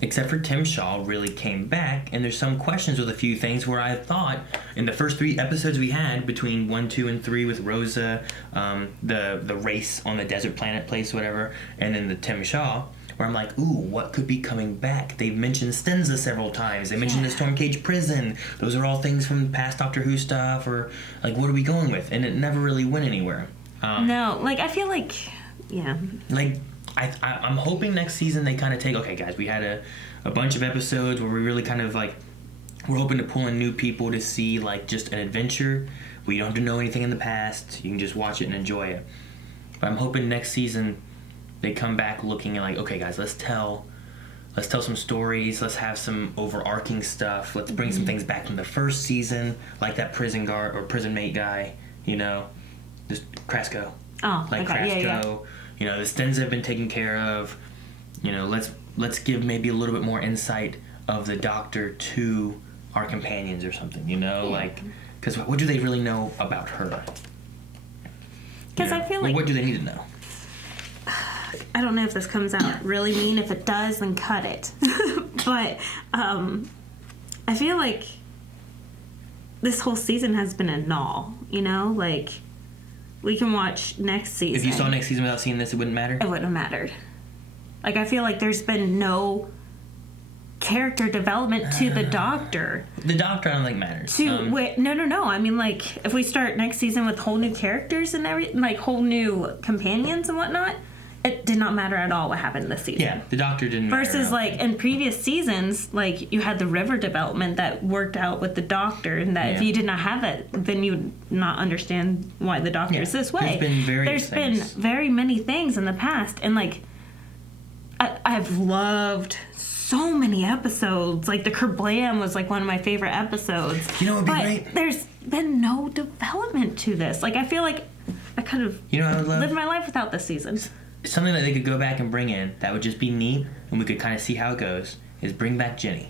except for Tim Shaw, really came back, and there's some questions with a few things where I thought in the first 3 episodes we had between 1, 2, and 3 with Rosa, the race on the desert planet place, whatever, and then the Tim Shaw, where I'm like, ooh, what could be coming back? They've mentioned Stenza several times. They mentioned the Storm Cage prison. Those are all things from past Doctor Who stuff, or like, what are we going with? And it never really went anywhere. No, like I feel like, yeah. Like. I'm hoping next season they kind of take, okay guys, we had a bunch of episodes where we really kind of like, we're hoping to pull in new people to see like just an adventure where you don't have to know anything in the past, you can just watch it and enjoy it. But I'm hoping next season they come back looking at like, okay guys, let's tell some stories, let's have some overarching stuff, let's bring some things back from the first season, like that prison guard or prison mate guy, you know, just Crasco. Oh, like okay. Crasco. Yeah. You know, the Stens have been taken care of. You know, let's give maybe a little bit more insight of the Doctor to our companions or something. You know, like, because what do they really know about her? Because I feel like what do they need to know? I don't know if this comes out really mean. If it does, then cut it. But I feel like this whole season has been a null. You know, like. We can watch next season. If you saw next season without seeing this, it wouldn't matter? It wouldn't have mattered. Like, I feel like there's been no character development to the Doctor. The Doctor, I don't think matters. No. I mean, like, if we start next season with whole new characters and everything, like, whole new companions and whatnot, it did not matter at all what happened this season. Yeah, the Doctor didn't matter. Versus, like, in previous seasons, like, you had the River development that worked out with the Doctor, and that if you did not have it, then you would not understand why the Doctor is this way. There's been very many things in the past, and, like, I've loved so many episodes. Like, the Kerblam was, like, one of my favorite episodes. You know what would be great? But there's been no development to this. Like, I feel like I could have lived my life without this season. Something that they could go back and bring in that would just be neat and we could kind of see how it goes is bring back Jenny.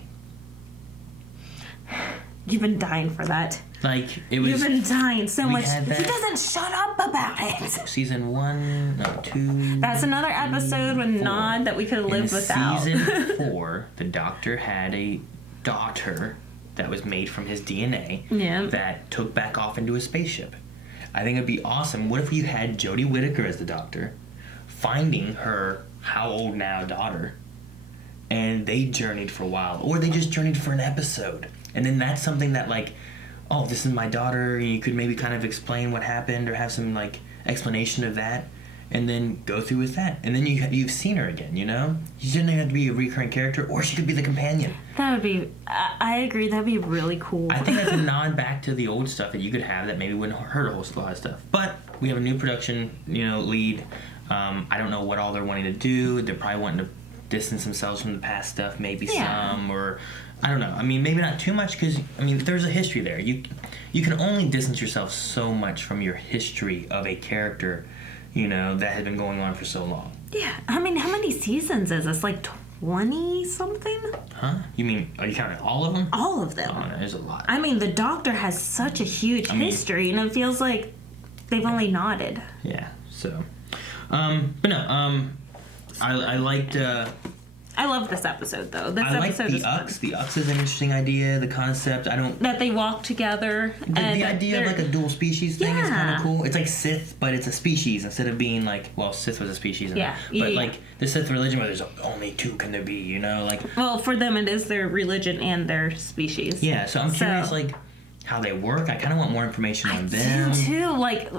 You've been dying for that. Like, it was... You've been dying so much. He doesn't shut up about it. Season 1, no, 2... That's another episode with Nod that we could have lived without. Season 4, the Doctor had a daughter that was made from his DNA that took back off into a spaceship. I think it'd be awesome. What if you had Jodie Whittaker as the Doctor, finding her how old now daughter, and they journeyed for a while, or they just journeyed for an episode, and then that's something that like, oh, this is my daughter, and you could maybe kind of explain what happened or have some like explanation of that, and then go through with that, and then you've seen her again. You know, you didn't have to be a recurring character, or she could be the companion. That would be, I agree, that'd be really cool. I think that's a nod back to the old stuff that you could have that maybe wouldn't hurt a whole lot of stuff. But we have a new production, lead. I don't know what all they're wanting to do. They're probably wanting to distance themselves from the past stuff, maybe some, or I don't know. I mean, maybe not too much because, there's a history there. You can only distance yourself so much from your history of a character, that has been going on for so long. Yeah. I mean, how many seasons is this? Like 20-something? Huh? You mean, are you counting all of them? All of them. Oh, no, there's a lot. I mean, the Doctor has such a huge history, and it feels like they've only nodded. Yeah, so... but no, I liked I love this episode, though. This I like episode the is fun. Ux. The Ux is an interesting idea. The concept, That they walk together. The idea of like a dual species thing is kind of cool. It's like Sith, but it's a species instead of being like, well, Sith was a species. But like the Sith religion where there's only two can there be, you know? Like, well, for them it is their religion and their species. Yeah, so I'm curious, like, how they work. I kind of want more information on them. I do too, like,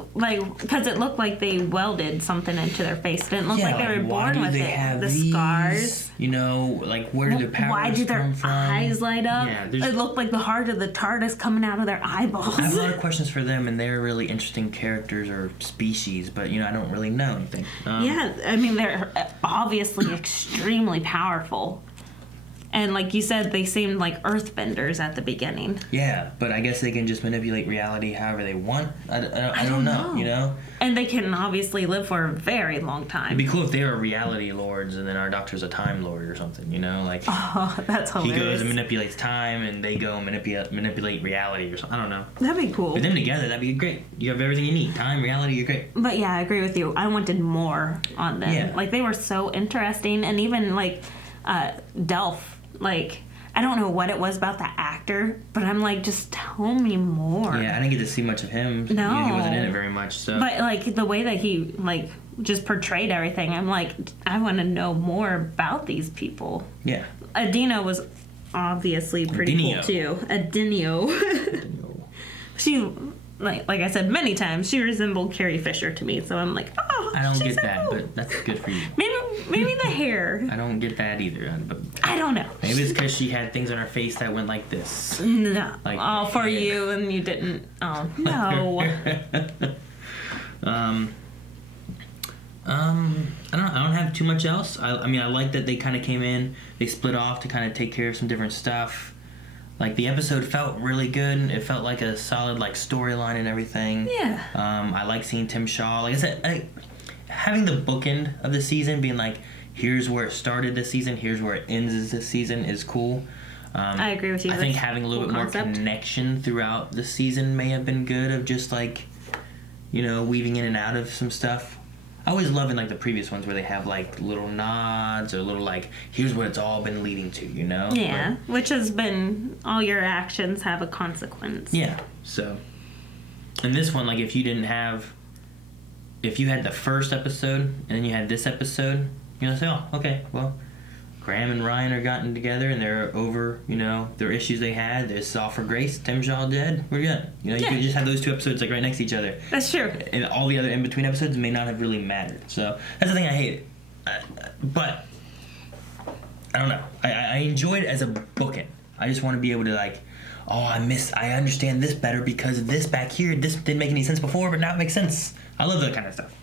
because it looked like they welded something into their face. It didn't look like they were born with it. The scars. You know, like, where do their powers Why did their come from? eyes light up? Yeah, it looked like the heart of the TARDIS coming out of their eyeballs. I have a lot of questions for them, and they're really interesting characters or species, but, you know, I don't really know anything. Yeah, I mean, they're obviously extremely powerful. And like you said, they seemed like earthbenders at the beginning. Yeah, but I guess they can just manipulate reality however they want. I don't know, you know? And they can obviously live for a very long time. It'd be cool if they were reality lords and then our doctor's a time lord or something, you know? Like, oh, that's hilarious. He goes and manipulates time and they go manipulate reality or something. I don't know. That'd be cool. With them together, that'd be great. You have everything you need. Time, reality, you're great. But yeah, I agree with you. I wanted more on them. Yeah. Like, they were so interesting. And even like Delph. Like, I don't know what it was about the actor, but I'm like, just tell me more. Yeah, I didn't get to see much of him. No. He wasn't in it very much, so. But, like, the way that he, like, just portrayed everything, I'm like, I want to know more about these people. Yeah. Adina was obviously pretty cool, too. Adinio. She, like I said many times, she resembled Carrie Fisher to me, so I'm like, oh, I don't get so that, cool. but that's good for you. Maybe the hair. I don't get that either. But I don't know. Maybe it's because she had things on her face that went like this. No. Like all for you, and you didn't. Oh, no. I don't have too much else. I mean, I like that they kind of came in, they split off to kind of take care of some different stuff. Like, the episode felt really good. It felt like a solid, like, storyline and everything. Yeah. I like seeing Tim Shaw. Like I said, having the bookend of the season being like, here's where it started this season, here's where it ends this season is cool. I agree with you. I think having a little bit more connection throughout the season may have been good, of just, like, you know, weaving in and out of some stuff. I always love in, like, the previous ones where they have, like, little nods or little, like, here's what it's all been leading to, you know? Yeah, which has been, all your actions have a consequence. Yeah, so. And this one, like, if you had the first episode and then you had this episode, you're gonna say, oh, okay, well, Graham and Ryan are gotten together and they're over, you know, their issues they had. This is all for Grace. Tim Shaw dead. We're good. You know, you could just have those two episodes like right next to each other. That's true. And all the other in between episodes may not have really mattered. So that's the thing I hate. But I don't know. I enjoy it as a bookend. I just want to be able to, like, oh, I understand this better because this back here, this didn't make any sense before, but now it makes sense. I love that kind of stuff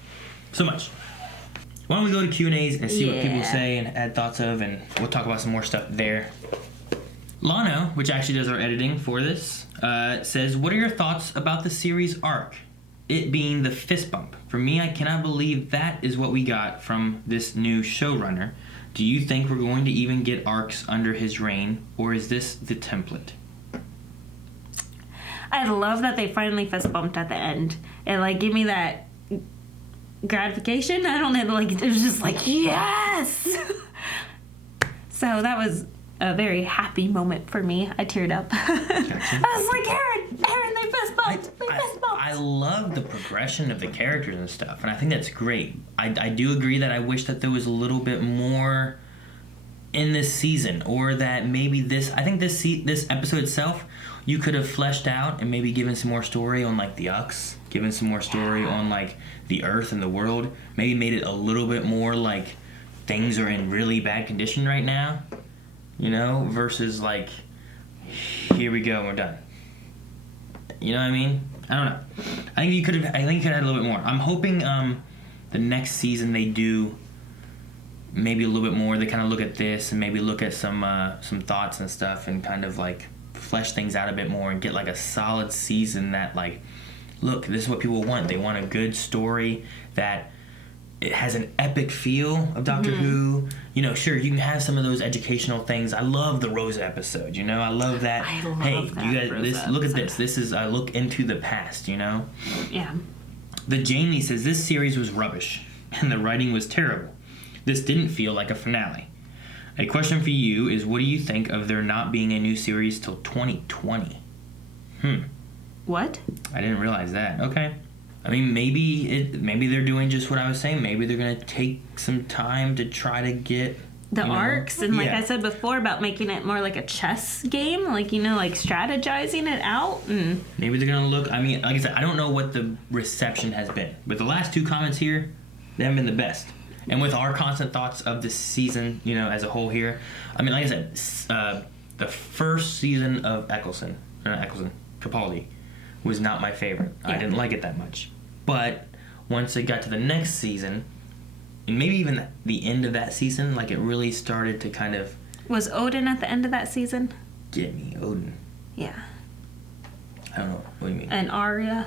so much. Why don't we go to Q&As and see what people say and add thoughts of, and we'll talk about some more stuff there. Lano, which actually does our editing for this, says, what are your thoughts about the series arc? It being the fist bump. For me, I cannot believe that is what we got from this new showrunner. Do you think we're going to even get arcs under his reign, or is this the template? I love that they finally fist bumped at the end. It, like, gave me that gratification. I don't know, like, it was just like, yes! So that was a very happy moment for me. I teared up. I was like, Aaron, they fist bumped. They fist bumped. I love the progression of the characters and stuff, and I think that's great. I do agree that I wish that there was a little bit more in this season, or that maybe this episode itself, you could have fleshed out and maybe given some more story on, like, the Ux, given some more story on, like, the Earth and the world, maybe made it a little bit more like things are in really bad condition right now, you know, versus, like, here we go, we're done. You know what I mean? I don't know. I think you could have had a little bit more. I'm hoping the next season they do maybe a little bit more. They kind of look at this and maybe look at some thoughts and stuff and kind of, like, flesh things out a bit more and get, like, a solid season that, like, look, this is what people want. They want a good story that it has an epic feel of Doctor Who. You know, sure, you can have some of those educational things. I love the Rosa episode, you know? I love that. I love hey, that you guys, Rosa look at episode. this. This is a look into the past, you know? Yeah. The Jamie says, this series was rubbish, and the writing was terrible. This didn't feel like a finale. A question for you is, what do you think of there not being a new series till 2020? What? I didn't realize that. Okay. I mean, maybe they're doing just what I was saying. Maybe they're going to take some time to try to get the arcs, and like I said before about making it more like a chess game, like, you know, like strategizing it out. And maybe they're going to look, I mean, like I said, I don't know what the reception has been, but the last 2 comments here, they haven't been the best. And with our constant thoughts of this season, you know, as a whole here, I mean, like I said, the first season of Capaldi was not my favorite. Yeah. I didn't like it that much. But once it got to the next season, and maybe even the end of that season, like, it really started to kind of... Was Odin at the end of that season? Get me, Odin. Yeah. I don't know. What do you mean? And Arya?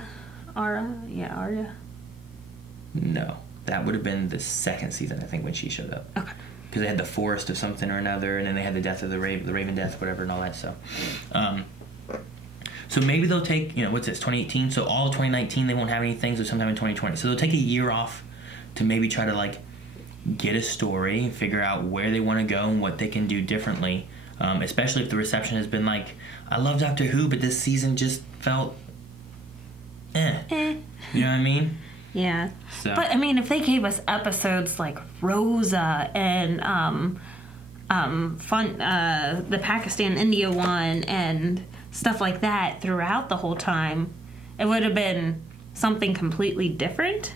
No. That would have been the second season, I think, when she showed up. Okay. Because they had the forest of something or another, and then they had the death of the Raven death, whatever, and all that. So maybe they'll take, you know, what's this, 2018? So all of 2019 they won't have anything, so sometime in 2020. So they'll take a year off to maybe try to, like, get a story and figure out where they want to go and what they can do differently. Especially if the reception has been like, I love Doctor Who, but this season just felt You know what I mean? Yeah. So. But I mean, if they gave us episodes like Rosa and the Pakistan India one and stuff like that throughout the whole time, it would have been something completely different.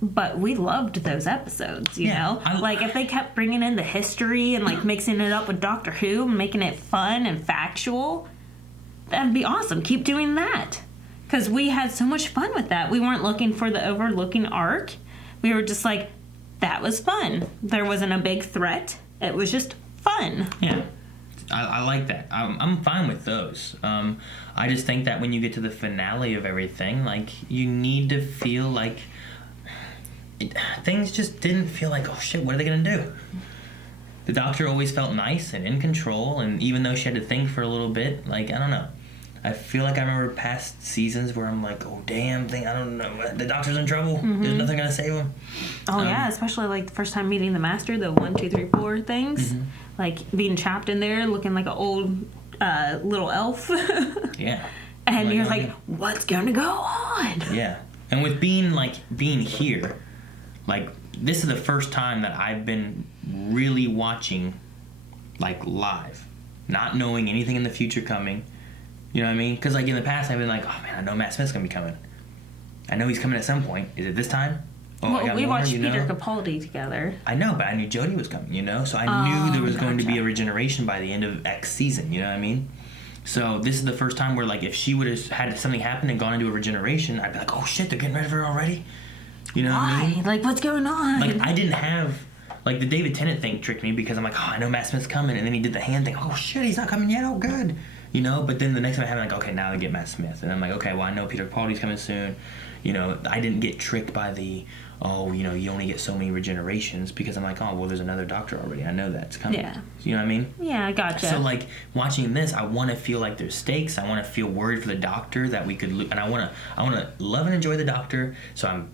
But we loved those episodes, you know? Like, if they kept bringing in the history and, like, mixing it up with Doctor Who and making it fun and factual, that'd be awesome. Keep doing that. Because we had so much fun with that. We weren't looking for the overlooking arc. We were just like, that was fun. There wasn't a big threat. It was just fun. Yeah. I like that. I'm fine with those. I just think that when you get to the finale of everything, like, you need to feel like... things just didn't feel like, oh shit, what are they gonna do? The Doctor always felt nice and in control, and even though she had to think for a little bit, like, I don't know. I feel like I remember past seasons where I'm like, oh damn, I don't know, the Doctor's in trouble. Mm-hmm. There's nothing gonna save him. Oh yeah, especially like the first time meeting the Master, the 1, 2, 3, 4 things, mm-hmm. like being trapped in there, looking like an old little elf. Yeah. And you're like, what's gonna go on? Yeah. And with being here. Like, this is the first time that I've been really watching, like, live. Not knowing anything in the future coming. You know what I mean? Because, like, in the past, I've been like, oh, man, I know Matt Smith's going to be coming. I know he's coming at some point. Is it this time? Oh, well, we watched Peter Capaldi together. I know, but I knew Jodie was coming, you know? So I knew there was going to be a regeneration by the end of X season, you know what I mean? So this is the first time where, like, if she would have had something happen and gone into a regeneration, I'd be like, oh, shit, they're getting rid of her already? You know what I mean? Like, what's going on? Like, I didn't have... Like, the David Tennant thing tricked me because I'm like, oh, I know Matt Smith's coming. And then he did the hand thing. Oh, shit, he's not coming yet. Oh, good. You know? But then the next time I have, like, okay, now they get Matt Smith. And I'm like, okay, well, I know Peter Capaldi's coming soon. You know, I didn't get tricked by the, oh, you know, you only get so many regenerations because I'm like, oh, well, there's another Doctor already. I know that's coming. Yeah. You know what I mean? Yeah, I gotcha. So, like, watching this, I want to feel like there's stakes. I want to feel worried for the Doctor that we could... And I want to love and enjoy the Doctor, so I'm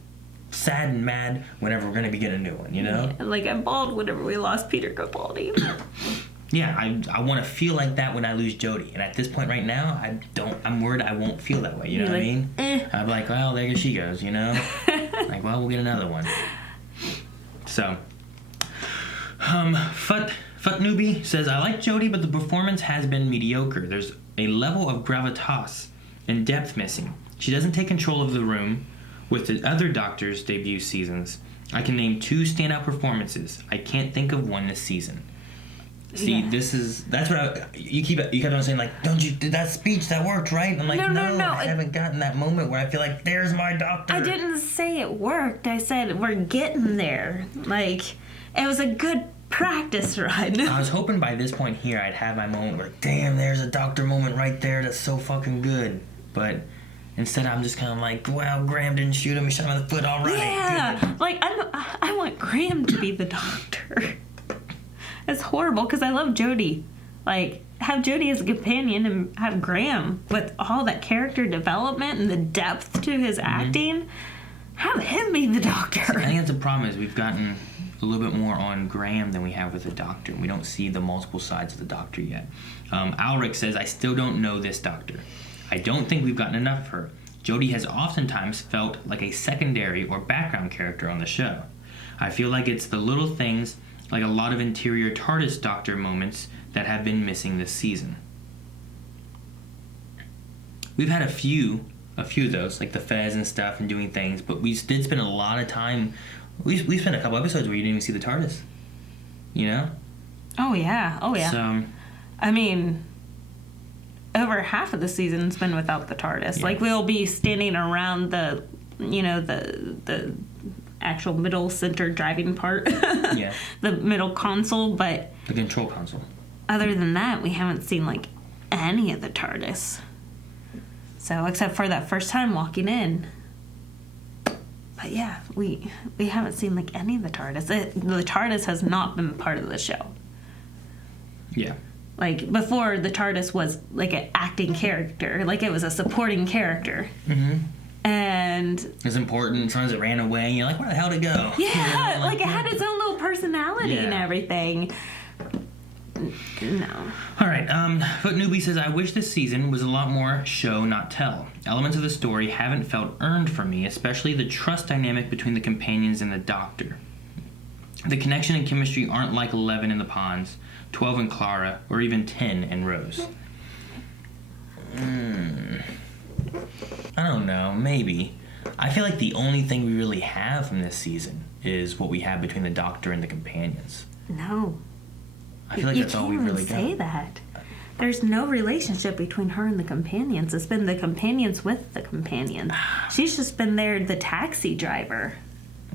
sad and mad whenever we're going to be getting a new one, you know? Yeah, like, I'm bald whenever we lost Peter Capaldi. Yeah, I want to feel like that when I lose Jodie. And at this point right now, I'm worried I won't feel that way, you know what I mean? I'm like, well, there she goes, you know? Like, well, we'll get another one. So, Fut Newbie says, I like Jodie, but the performance has been mediocre. There's a level of gravitas and depth missing. She doesn't take control of the room. With the other Doctor's debut seasons, I can name 2 standout performances. I can't think of one this season. See, that's what you kept on saying, like, did that speech, that worked, right? I'm like, no, I haven't gotten that moment where I feel like, there's my Doctor. I didn't say it worked. I said we're getting there. Like, it was a good practice run. I was hoping by this point here I'd have my moment where, damn, there's a Doctor moment right there that's so fucking good. But... instead, I'm just kind of like, wow, Graham didn't shoot him. He shot him in the foot. All right. Yeah. Good. Like, I want Graham to be the Doctor. It's horrible because I love Jodie. Like, have Jodie as a companion and have Graham with all that character development and the depth to his acting. Have him be the Doctor. I think that's the problem is we've gotten a little bit more on Graham than we have with the Doctor. We don't see the multiple sides of the Doctor yet. Alric says, I still don't know this Doctor. I don't think we've gotten enough of her. Jodie has oftentimes felt like a secondary or background character on the show. I feel like it's the little things, like a lot of interior TARDIS Doctor moments, that have been missing this season. We've had a few of those, like the Fez and stuff and doing things, but we did spend a lot of time. We spent a couple episodes where you didn't even see the TARDIS. You know? Oh yeah. So, I mean, over half of the season's been without the TARDIS. Yeah. Like, we'll be standing around the actual middle center driving part. Yeah. The middle console, but the control console. other than that, we haven't seen, like, any of the TARDIS. So, except for that first time walking in. But yeah, we haven't seen, like, any of the TARDIS. The TARDIS has not been part of the show. Yeah. Like, before, the TARDIS was, like, an acting character. Like, it was a supporting character. Mm-hmm. And it's important. Sometimes it ran away, and you're like, where the hell did it go? yeah, You know, like, it had its own little personality and everything. No. All right. Foot Newbie says, I wish this season was a lot more show, not tell. Elements of the story haven't felt earned for me, especially the trust dynamic between the companions and the Doctor. The connection and chemistry aren't like 11 in the Ponds, 12 in Clara, or even 10 in Rose. I don't know. Maybe. I feel like the only thing we really have from this season is what we have between the Doctor and the companions. No. I feel like that's all we really got. You can't even say that. There's no relationship between her and the companions. It's been the companions with the companions. She's just been there, the taxi driver.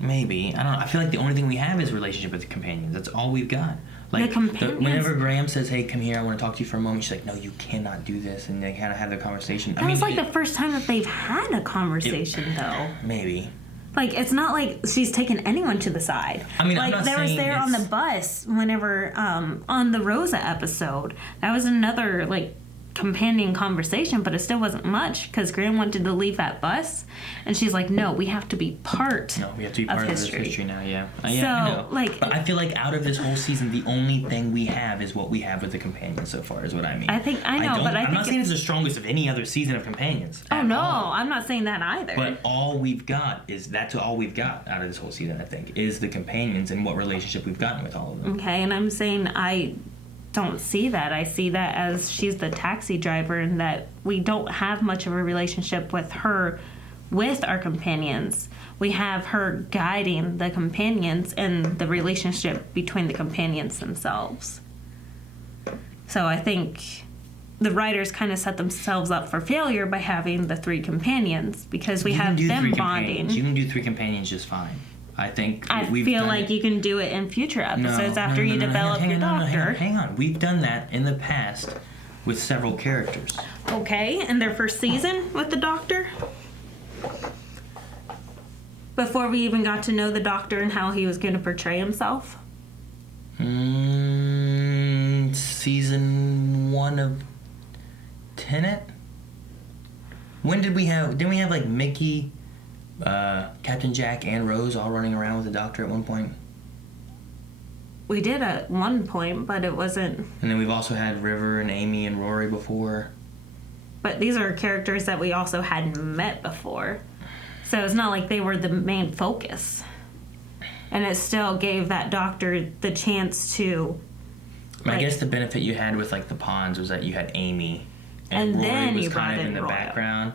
Maybe. I don't know. I feel like the only thing we have is relationship with the companions. That's all we've got. Like, the companions. Whenever Graham says, hey, come here, I want to talk to you for a moment, she's like, no, you cannot do this. And they kind of have their conversation. That was like the first time that they've had a conversation, though. Maybe. Like, it's not like she's taken anyone to the side. I mean, like, I'm not there was saying there on the bus whenever, on the Rosa episode. That was another, like, companion conversation, but it still wasn't much because Graham wanted to leave that bus, and she's like, no, we have to be part No, we have to be part of this history now, yeah. Yeah, so, I know. like... But I feel like out of this whole season, the only thing we have is what we have with the companions so far, is what I mean. I think, I know, but I think... I'm not saying it's the strongest of any other season of companions. Oh, no, I'm not saying that either. But all we've got is, that's all we've got out of this whole season, I think, is the companions and what relationship we've gotten with all of them. Okay, and I'm saying I don't see that. I see that as she's the taxi driver and that we don't have much of a relationship with her with our companions. We have her guiding the companions and the relationship between the companions themselves. So I think the writers kind of set themselves up for failure by having the three companions because we have them bonding. You can do three companions just fine. I think I feel like you can do it in future episodes after you develop your Doctor. Hang on. We've done that in the past with several characters. Okay, in their first season with the Doctor? Before we even got to know the Doctor and how he was going to portray himself? Season 1 of Tenet? When did we have... Didn't we have, like, Mickey... Captain Jack and Rose all running around with the Doctor at one point? We did at one point, but it wasn't... And then we've also had River and Amy and Rory before. But these are characters that we also hadn't met before. So it's not like they were the main focus. And it still gave that Doctor the chance to... I guess the benefit you had with, like, the Ponds was that you had Amy. And Rory then was you kind brought of in in the Roy. background.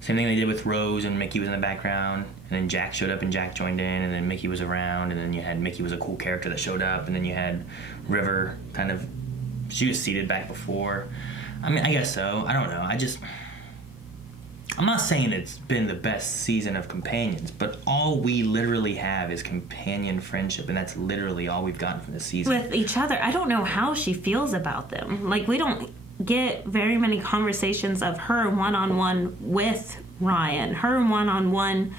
Same thing they did with Rose, and Mickey was in the background, and then Jack showed up and Jack joined in, and then Mickey was around, and then you had Mickey was a cool character that showed up, and then you had River kind of, she was seated back before. I mean, I guess so. I don't know. I'm not saying it's been the best season of companions, but all we literally have is companion friendship, and that's literally all we've gotten from this season. With each other. I don't know how she feels about them. Like, we don't get very many conversations of her one-on-one with Ryan. Her one-on-one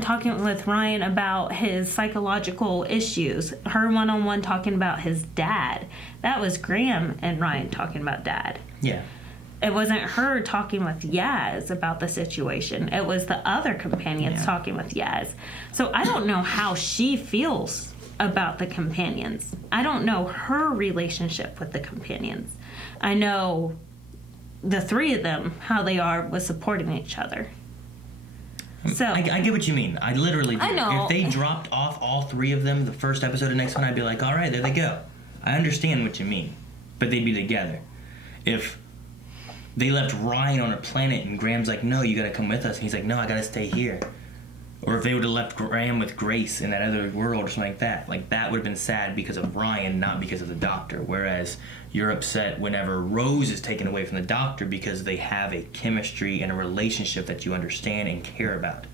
talking with Ryan about his psychological issues. Her one-on-one talking about his dad. That was Graham and Ryan talking about Dad. Yeah. it wasn't her talking with Yaz about the situation. It was the other companions talking with Yaz. So I don't know how she feels about the companions. I don't know her relationship with the companions. I know the three of them, how they are with supporting each other. So I get what you mean. I literally do. I know. If they dropped off all three of them the first episode of the next one, I'd be like, all right, there they go. I understand what you mean. But they'd be together. If they left Ryan on a planet and Graham's like, no, you gotta come with us, and he's like, no, I gotta stay here. Or if they would have left Graham with Grace in that other world or something like that would have been sad because of Ryan, not because of the Doctor. Whereas you're upset whenever Rose is taken away from the Doctor because they have a chemistry and a relationship that you understand and care about.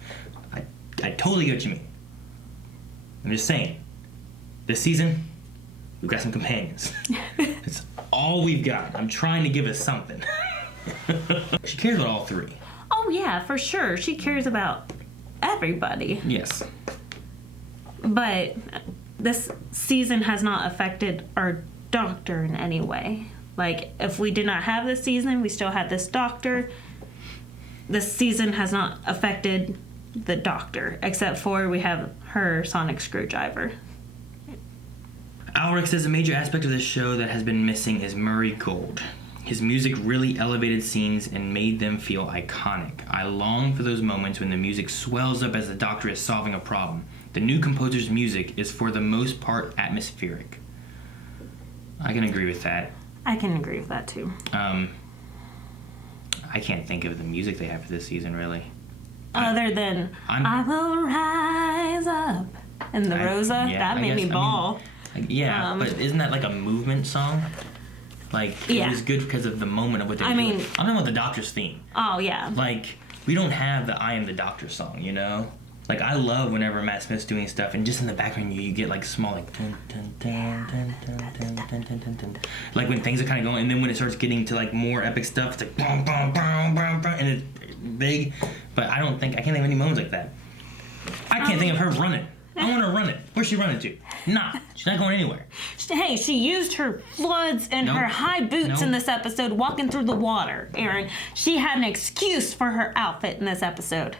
I totally get what you mean. I'm just saying, this season, we've got some companions. That's all we've got. I'm trying to give us something. She cares about all three. Oh yeah, for sure. She cares about everybody. Yes. But this season has not affected our Doctor in any way. Like, if we did not have this season, we still had this Doctor. This season has not affected the Doctor, except for we have her sonic screwdriver. Alric says a major aspect of this show that has been missing is Murray Gold. His music really elevated scenes and made them feel iconic. I long for those moments when the music swells up as the Doctor is solving a problem. The new composer's music is for the most part atmospheric. I can agree with that. I can agree with that too. I can't think of the music they have for this season, really. Other than I will rise up and the Rosa, that made me bawl. But isn't that like a movement song? Like, it was good because of the moment of what they do. I'm talking about the Doctor's theme. Oh, yeah. Like, we don't have the I Am the Doctor song, you know? Like, I love whenever Matt Smith's doing stuff, and just in the background you get, like, small, like, dun, dun, dun, dun, dun, dun, dun, dun, dun, dun. Like, when things are kind of going, and then when it starts getting to, like, more epic stuff, it's like, bum, bum, bum, bum, bum, and it's big. But I can't think of any moments like that. I can't think of her running. I want her running. Where's she running to? Nah, she's not going anywhere. Hey, she used her floods and her high boots in this episode walking through the water, Aaron. She had an excuse for her outfit in this episode.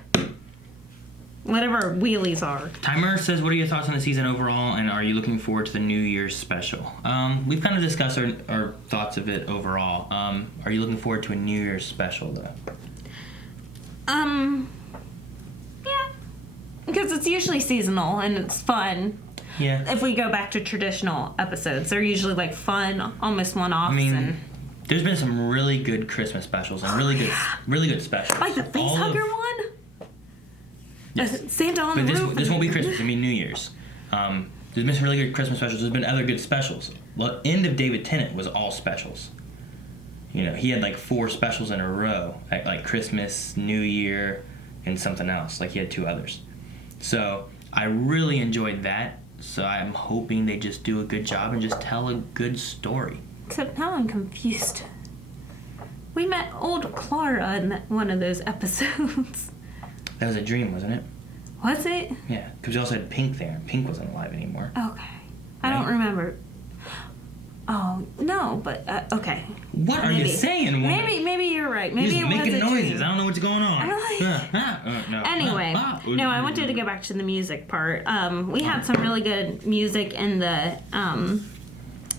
Whatever wheelies are. Timer says, what are your thoughts on the season overall, and are you looking forward to the New Year's special? We've kind of discussed our thoughts of it overall. Are you looking forward to a New Year's special, though? Yeah. Because it's usually seasonal and it's fun. Yeah. If we go back to traditional episodes, they're usually like fun, almost one-offs. I mean, there's been some really good Christmas specials and really good specials. Like the facehugger one? Yes. Santa on the roof. This won't be Christmas. I mean New Year's. There's been some really good Christmas specials. There's been other good specials. The end of David Tennant was all specials. You know, he had like 4 specials in a row, like Christmas, New Year, and something else. Like he had 2 others. So I really enjoyed that. So I'm hoping they just do a good job and just tell a good story. Except now I'm confused. We met old Clara in one of those episodes. That was a dream, wasn't it? Was it? Yeah, because we also had Pink there. Pink wasn't alive anymore. Okay. I don't remember. Oh, no, but, okay. What are you saying, woman? Maybe you're right. Maybe you're just making noises. I don't know what's going on. No. Anyway, no, I wanted to go back to the music part. We had some really good music in the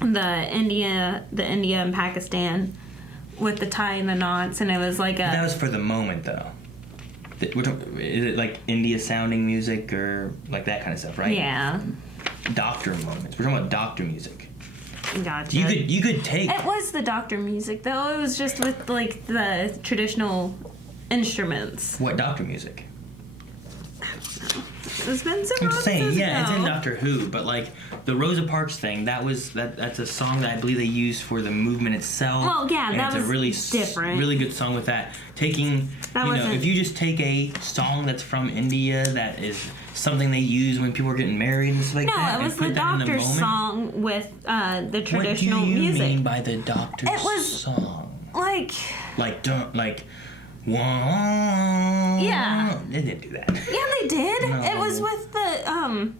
India and Pakistan with the tie and the knots, and it was like That was for the moment, though. Is it like India sounding music or like that kind of stuff, right? Yeah. Doctor moments. We're talking about Doctor music. Gotcha. You could take. It was the Doctor music, though. It was just with like the traditional instruments. What Doctor music? It's been several I'm just saying, episodes yeah, ago. it's in Doctor Who, but like the Rosa Parks thing, that's a song that I believe they used for the movement itself. Well, yeah, and that it's was a really different. Really good song with that. If you just take a song that's from India that is something they use when people are getting married and stuff like that. No, it was the Doctor's song with the traditional music. What do you music. mean by the Doctor's song? Yeah. They didn't do that. Yeah, they did. No. It was with the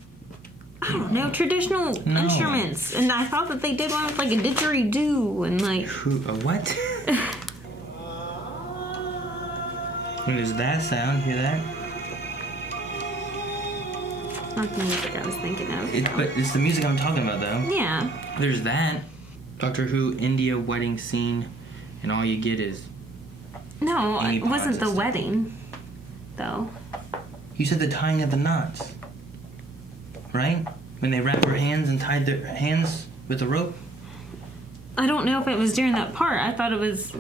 I don't know, traditional instruments, and I thought that they did one with like a didgeridoo and like. What? When there's that sound, hear that? Not the music I was thinking of. But it's the music I'm talking about, though. Yeah. There's that. Doctor Who India wedding scene, and all you get is... No, Amy it wasn't Pond's the stuff. wedding, though. You said the tying of the knots. Right? When they wrapped their hands and tied their hands with a rope? I don't know if it was during that part. I thought it was...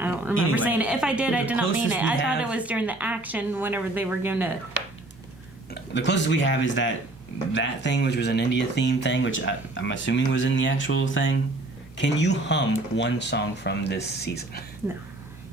I don't remember Anyway, saying it. If I did, I did not mean closest it. we I thought it have- was during the action whenever they were going to... The closest we have is that thing, which was an India theme thing, which I'm assuming was in the actual thing. Can you hum one song from this season? No.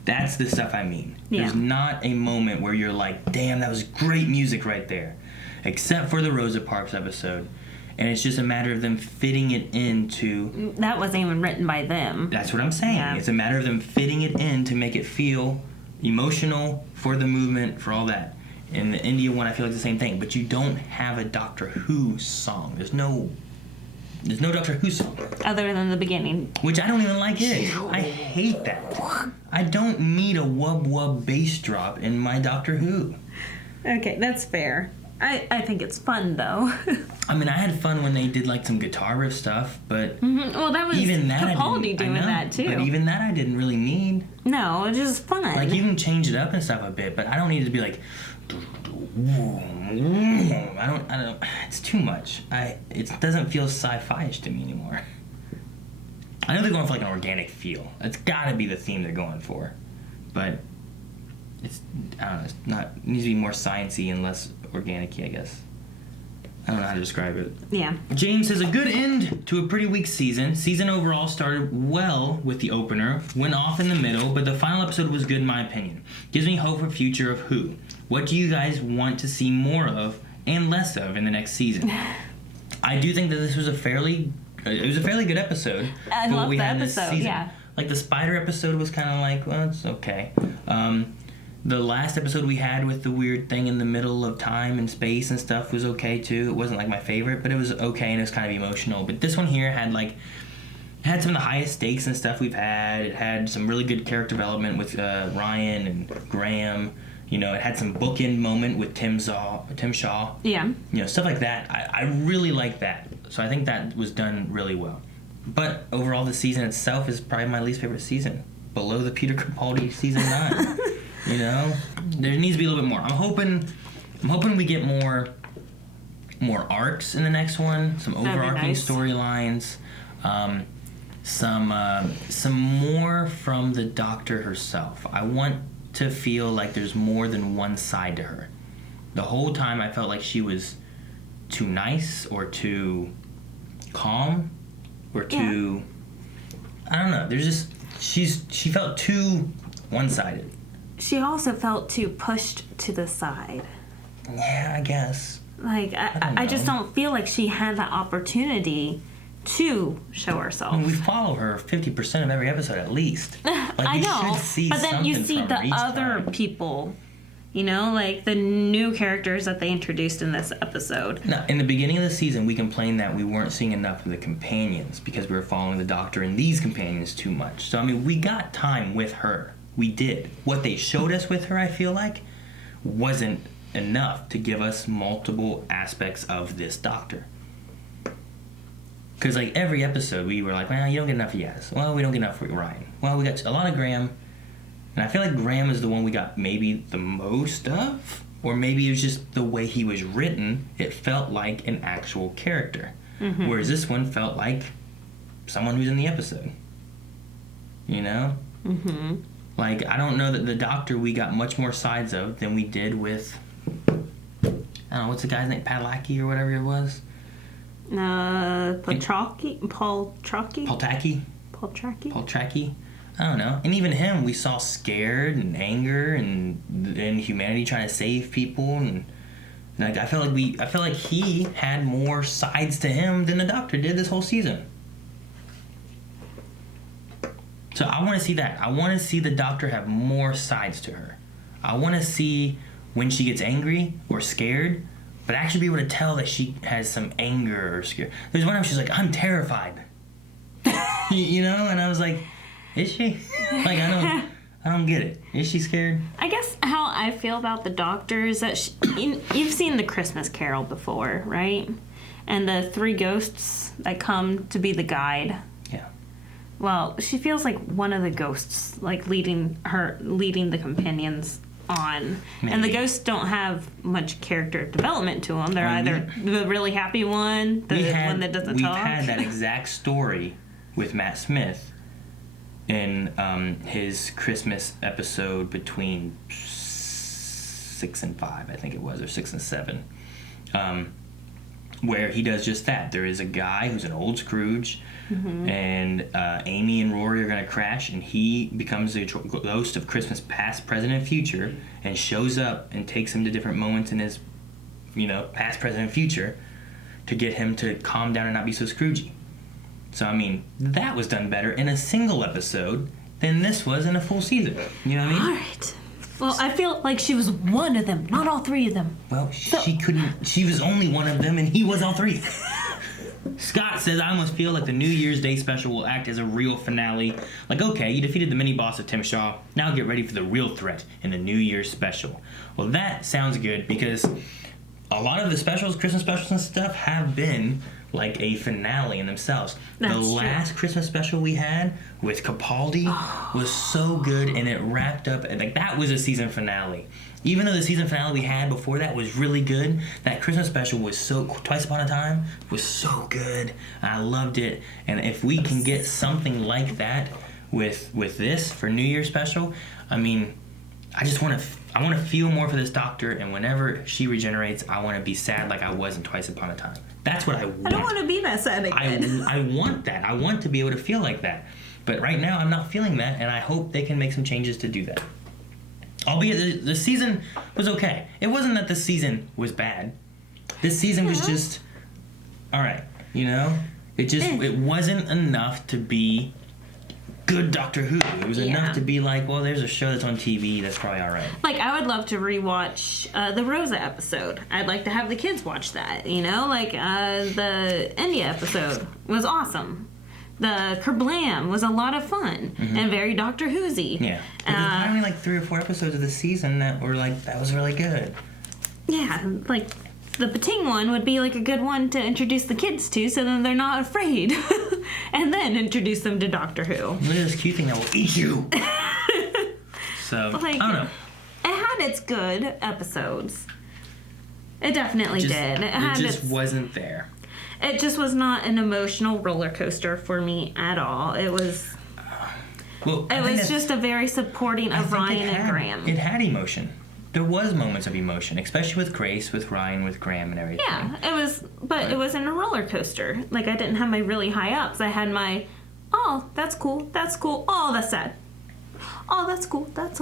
That's the stuff I mean. Yeah. There's not a moment where you're like, damn, that was great music right there. Except for the Rosa Parks episode. And it's just a matter of them fitting it into... That wasn't even written by them. That's what I'm saying. Yeah. It's a matter of them fitting it in to make it feel emotional for the movement, for all that. In the India one, I feel like the same thing. But you don't have a Doctor Who song. There's no Doctor Who song. Other than the beginning. Which I don't even like it. I hate that. I don't need a wub bass drop in my Doctor Who. Okay, that's fair. I think it's fun, though. I mean, I had fun when they did like some guitar riff stuff, but Well, that was even that Capaldi doing that, too. But even that I didn't really need. No, it's just fun. Like, you can change it up and stuff a bit, but I don't need it to be like... I don't... It's too much. It doesn't feel sci-fi-ish to me anymore. I know they're going for like an organic feel. It's gotta be the theme they're going for. But... I don't know, it needs to be more sciencey and less organic-y, I guess. I don't know how to describe it. Yeah. James says, a good end to a pretty weak season. Season overall started well with the opener, went off in the middle, but the final episode was good in my opinion. Gives me hope for future of Who. What do you guys want to see more of and less of in the next season? I do think that this was a fairly good episode. I for what love we the had this episode, season. yeah. Like the spider episode was kind of like, well, it's okay. The last episode we had with the weird thing in the middle of time and space and stuff was okay too. It wasn't like my favorite, but it was okay and it was kind of emotional. But this one here had some of the highest stakes and stuff we've had. It had some really good character development with Ryan and Graham. You know, it had some bookend moment with Tim Shaw. Yeah. You know, stuff like that. I really like that. So I think that was done really well. But overall, the season itself is probably my least favorite season. Below the Peter Capaldi season 9. You know, there needs to be a little bit more. I'm hoping we get more arcs in the next one, some overarching nice. storylines, some more from the Doctor herself. I want to feel like there's more than one side to her. The whole time I felt like she was too nice or too calm or too... I don't know. There's just... She felt too one-sided. She also felt too pushed to the side. Yeah, I guess. Like, I just don't feel like she had that opportunity to show herself. I mean, we follow her 50% of every episode at least. Like, I know, should see but then you something see from the her each other time. people, you know, like the new characters that they introduced in this episode. Now, in the beginning of the season, we complained that we weren't seeing enough of the companions because we were following the Doctor and these companions too much. So, I mean, we got time with her. We did. What they showed us with her, I feel like, wasn't enough to give us multiple aspects of this Doctor. Because, like, every episode, we were like, well, you don't get enough of Yaz. Well, we don't get enough of Ryan. Well, we got a lot of Graham. And I feel like Graham is the one we got maybe the most of. Or maybe it was just the way he was written. It felt like an actual character. Mm-hmm. Whereas this one felt like someone who's in the episode. You know? Mm-hmm. Like, I don't know that the Doctor we got much more sides of than we did with... I don't know, what's the guy's name? Padalecki or whatever it was? Paul Traki. I don't know. And even him, we saw scared and anger and humanity trying to save people, and like I feel like he had more sides to him than the Doctor did this whole season. So I want to see that. I want to see the Doctor have more sides to her. I want to see when she gets angry or scared, but actually be able to tell that she has some anger or scare. There's one time she's like, I'm terrified. You know? And I was like, is she? Like, I I don't get it. Is she scared? I guess how I feel about the Doctor is that you've seen the Christmas Carol before, right? And the 3 ghosts that come to be the guide. Yeah. Well, she feels like one of the ghosts, like leading the companions on. Maybe. And the ghosts don't have much character development to them. They're either the really happy one, the one that doesn't talk. We've had that exact story with Matt Smith in his Christmas episode between 6 and 5, I think it was, or 6 and 7, where he does just that. There is a guy who's an old Scrooge, and Amy and Rory are going to crash, and he becomes a ghost of Christmas past, present, and future, and shows up and takes him to different moments in his, past, present, and future to get him to calm down and not be so Scroogey. So, I mean, that was done better in a single episode than this was in a full season. You know what I mean? All right. Well, I feel like she was one of them, not all 3 of them. Well, she couldn't. She was only one of them, and he was all 3. Scott says, I almost feel like the New Year's Day special will act as a real finale. Like, okay, you defeated the mini-boss of Tim Shaw. Now get ready for the real threat in the New Year's special. Well, that sounds good, because a lot of the specials, Christmas specials and stuff, have been like a finale in themselves. The last Christmas special we had with Capaldi was so good, and it wrapped up, like, that was a season finale. Even though the season finale we had before that was really good, that Christmas special was Twice Upon a Time was so good. I loved it. And if we can get something like that with this for New Year's special, I mean, I want to feel more for this Doctor, and whenever she regenerates, I want to be sad like I was in Twice Upon a Time. That's what I want. I don't want to be that sad again. I want that. I want to be able to feel like that. But right now, I'm not feeling that, and I hope they can make some changes to do that. Albeit, the season was okay. It wasn't that the season was bad. This season was just all right. It wasn't enough to be good Doctor Who. It was enough to be like, well, there's a show that's on TV that's probably all right. Like, I would love to rewatch the Rosa episode. I'd like to have the kids watch that, the India episode was awesome. The Kerblam was a lot of fun and very Doctor Who-y. Yeah. There's only like 3 or 4 episodes of the season that were like, that was really good. Yeah, like the Pating one would be like a good one to introduce the kids to, so then they're not afraid. And then introduce them to Doctor Who. Look at this cute thing that will eat you. So, I don't know. It had its good episodes. It definitely did. It just wasn't there. It just was not an emotional roller coaster for me at all. It was... it was just a very supporting of Ryan and Graham. It had emotion. There was moments of emotion, especially with Grace, with Ryan, with Graham, and everything. Yeah, it was, but it wasn't a roller coaster. Like, I didn't have my really high ups. I had my, oh, that's cool, oh, that's sad. Oh, that's cool, that's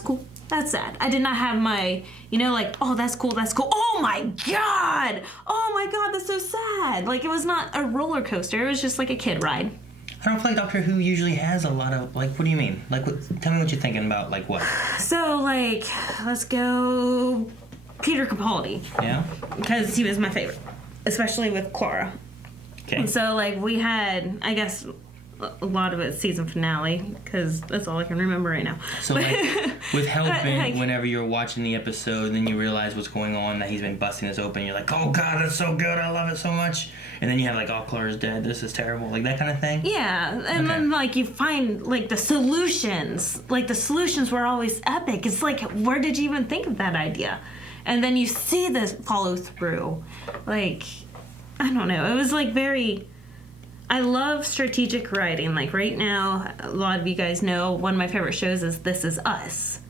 cool, that's sad. I did not have my, oh, that's cool, oh my god, that's so sad. Like, it was not a roller coaster, it was just like a kid ride. I don't feel like Doctor Who usually has a lot of, like, what do you mean? Like, tell me what you're thinking about, like, what? So, like, let's go Peter Capaldi. Yeah? Because he was my favorite, especially with Clara. Okay. And so, like, we had, I guess, a lot of it season finale, because that's all I can remember right now. So, like, with Hellbent, whenever you're watching the episode, and then you realize what's going on, that he's been busting this open, you're like, oh god, that's so good, I love it so much. And then you have, like, oh, Clara's dead, this is terrible, like, that kind of thing? Yeah, and then, like, you find, like, the solutions. Like, the solutions were always epic. It's like, where did you even think of that idea? And then you see this follow through. Like, I don't know, it was, like, very... I love strategic writing. Like, right now, a lot of you guys know one of my favorite shows is This Is Us.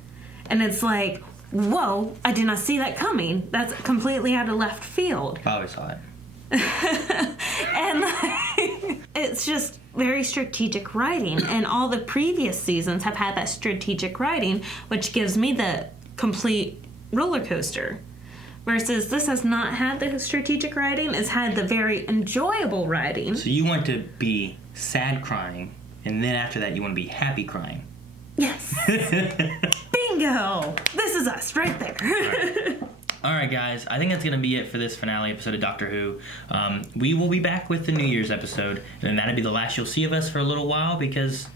And it's like, whoa, I did not see that coming. That's completely out of left field. I always saw it. And like, it's just very strategic writing. And all the previous seasons have had that strategic writing, which gives me the complete roller coaster. Versus this has not had the strategic writing, it's had the very enjoyable writing. So you want to be sad crying, and then after that you want to be happy crying. Yes. Bingo! This is us, right there. All right, guys, I think that's going to be it for this finale episode of Doctor Who. We will be back with the New Year's episode, and then that'll be the last you'll see of us for a little while, because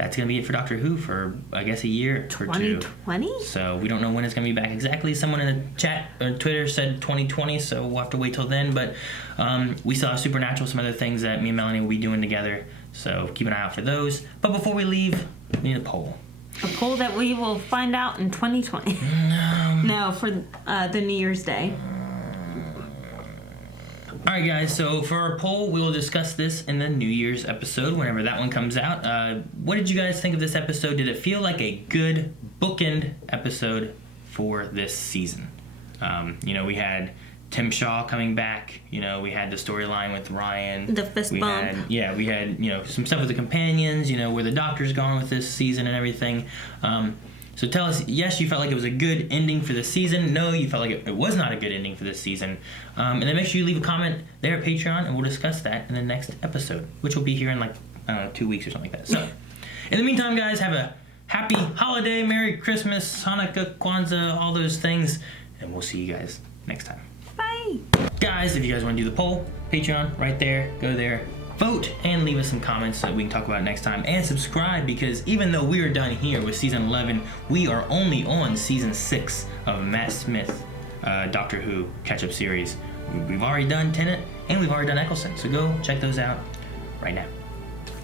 that's going to be it for Doctor Who for, I guess, a year or two. 2020? So we don't know when it's going to be back exactly. Someone in the chat or Twitter said 2020, so we'll have to wait till then. But we still have Supernatural, some other things that me and Melanie will be doing together. So keep an eye out for those. But before we leave, we need a poll. A poll that we will find out in 2020. No, for the New Year's Day. Alright guys, so for our poll, we will discuss this in the New Year's episode, whenever that one comes out. What did you guys think of this episode? Did it feel like a good bookend episode for this season? We had Tim Shaw coming back. We had the storyline with Ryan. The fist bump. We had, some stuff with the companions, where the Doctor's gone with this season and everything. So tell us, yes, you felt like it was a good ending for this season. No, you felt like it was not a good ending for this season. And then make sure you leave a comment there at Patreon, and we'll discuss that in the next episode, which will be here in 2 weeks or something like that. So, in the meantime, guys, have a happy holiday, Merry Christmas, Hanukkah, Kwanzaa, all those things, and we'll see you guys next time. Bye. Guys, if you guys want to do the poll, Patreon, right there, go there. Vote and leave us some comments so that we can talk about it next time. And subscribe, because even though we are done here with season 11, we are only on season 6 of Matt Smith Doctor Who catch-up series. We've already done Tennant and we've already done Eccleston, so go check those out right now.